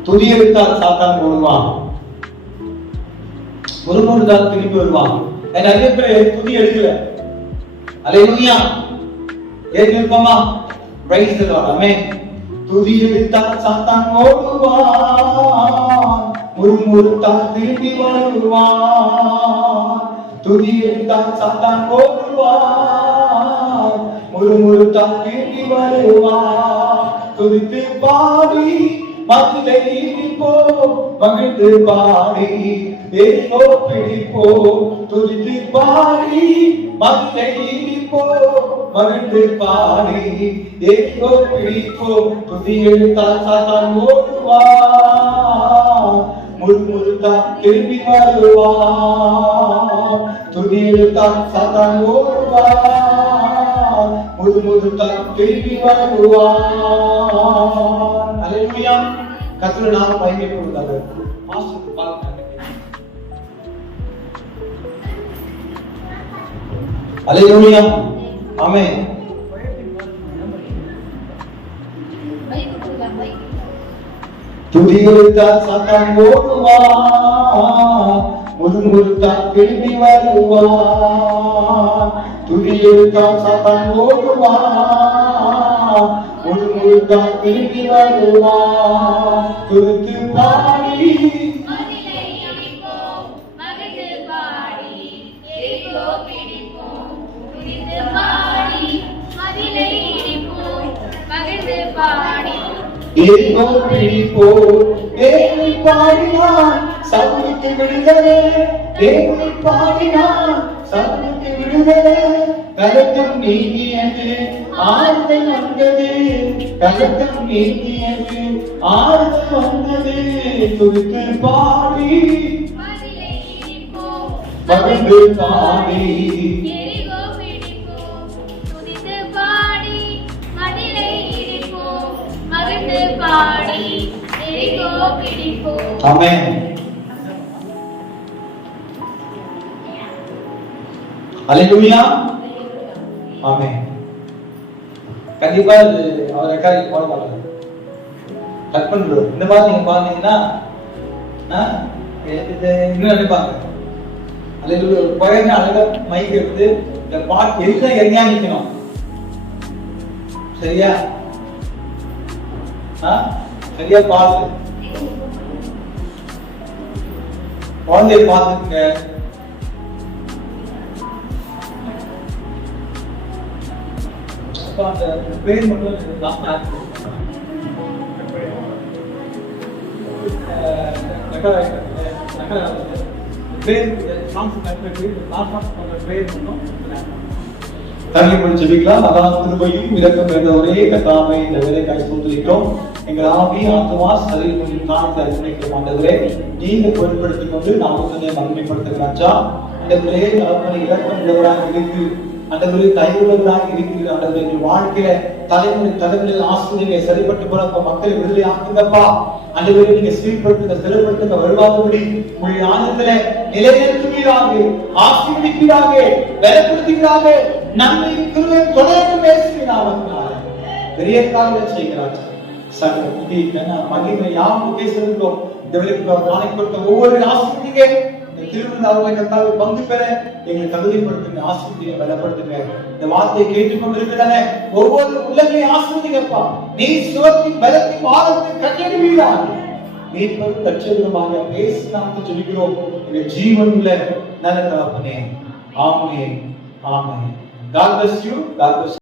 துதி எடுத்தால் சாத்தான் ஓடுவான், முறுமுறுத்தால் திரும்பி வருவான். நிறைய பேர் துதி எடுக்கல. அல்லேலூயா. ஏற்றுக்கோமா? Praise the Lord. ஆமென். துதி எடுத்தால் சாத்தான் ஓடுவான், முறுமுறுத்தால் திரும்பி வருவான். துதி எடுத்தால் சாத்தான் ஓடுவான், முறுமுறுத்தால் திரும்பி வருவான். துதித்து பாடி மகிழை இடிப்போம், மகிழ்ந்து பாடி எரிகோ பிடிப்போம். துதித்து பாடி மகிழை இடிப்போம், மகிழ்ந்து பாடி எரிகோ பிடிப்போம். துதி எடுத்தால் சாத்தான் ஓடுவான், முறுமுறுத்தால் திரும்பி வருவான். துதி எடுத்தால் சாத்தான் ஓடுவான், முறுமுறுத்தால் திரும்பி வருவான். அல்லேலூயா. கர்த்தருடைய நாமம் மகிமைப்படுவதாக. மாஸ்டர் பாருங்க. அல்லேலூயா. ஆமென். துதி எடுத்தால் சாத்தான் ஓடுவான், முறுமுறுத்தால் திரும்பி வருவான். துதி எடுத்தால் சாத்தான் ஓடுவான், முறுமுறுத்தால் திரும்பி வருவான். துதித்து பாடி மகிழை இடிப்போம், மகிழ்ந்து பாடி எரிகோ பிடிப்போம். துதித்து பாடி மகிழை இடிப்போம், மகிழ்ந்து பாடி எரிகோ பிடிப்போம். தேவனை பாடினான் சவுலுக்கு விடுதலை, தேவனை பாடினான் சவுலுக்கு விடுதலை. கலக்கம் நீங்கியது, ஆறுதல் வந்தது. கலக்கம் நீங்கியது, ஆறுதல் வந்தது. துதித்து பாடி மகிழை இடிப்போம், மகிழ்ந்து பாடி எரிகோ பிடிப்போம். துதித்து பாடி மகிழை இடிப்போம், மகிழ்ந்து பாடி எரிகோ பிடிப்போம். ஆமென். அல்லேலூயா. ஆமென். கண்டிப்பா அவர் ரெக்கார்டிங் போடுவாங்க. கட் பண்றோம். இந்த மாதிரி நீங்க பாத்தீங்கன்னா இன்னும் நினைப்பாங்க. அல்லேலூயா. ஒரு குறைந்த அழகா மைக் எடுத்து இந்த பாட்டு எல்லாம் எங்கேயா நிக்கணும். சரியா? சரியா பாத்து குழந்தைய பாத்துங்க. அந்த பேர் மட்டும் தனிப்படி ஜெபிக்கலாம். அதான் கிருபையும் இரக்கம் நிறைந்தவரே கர்த்தாவே, இந்த வேலைக்காய் ஸ்தோத்திரிக்கிறோம். எங்கள் ஆவி ஆத்துமா சரீரம் காணத்தை அர்ப்பணிக்கிறோம். ஆண்டவரே, நீங்க பொருட்படுத்திக் கொண்டு நாமத்தை மகிமைப்படுத்துகிறாச்சா. ஆண்டவரே, தலைமுறை இரக்கம் உள்ளவராக இருக்கு. ஆண்டவரே, கைவுள்ளவராக இருக்கிற ஆண்டவரே, எங்கள் வாழ்க்கையில தலைமுறை ஆசிரியர்களை சரிபட்டு போற மக்களை விடுதலை ஆக்குங்கப்பா. ஆண்டவரே, நீங்க சீர்படுத்துங்க, சிறப்படுத்துங்க, வருவாதபடி உங்களுடைய ஆனந்தத்துல நிலைநிறுத்துவீராக, ஆசீர்வதிப்பீராக, பலப்படுத்துவீராக. நன்மை கிருபை தொடர்ந்து பேசுவீராக. பெரிய காரியங்களை செய்கிறார். சகல துதி கன மகிமை யாவும் பேசுகிறோம். இந்த வேளைக்கு நாளை கொடுத்த ஒவ்வொரு ஆசீர்வதிங்க. திருவிழாவை கர்த்தாவே பங்கு பெற எங்களை தகுதிப்படுத்துங்க, ஆசீர்வதிங்க, பலப்படுத்துங்க. இந்த வார்த்தையை கேட்டுக்கொண்டிருக்கிறதான ஒவ்வொரு உள்ளங்களையும் ஆசீர்வதிங்கப்பா. நீ சுகத்தின் பலத்தின் வாரத்தை கட்டளிடுவீராக. மீட்பும் ரட்சகருமாக பேசி நாம் ஜெபிக்கிறோம். எங்கள் ஜீவனுள்ள நல்ல தகப்பனே. ஆமென். ஆமென். God bless you. God bless you.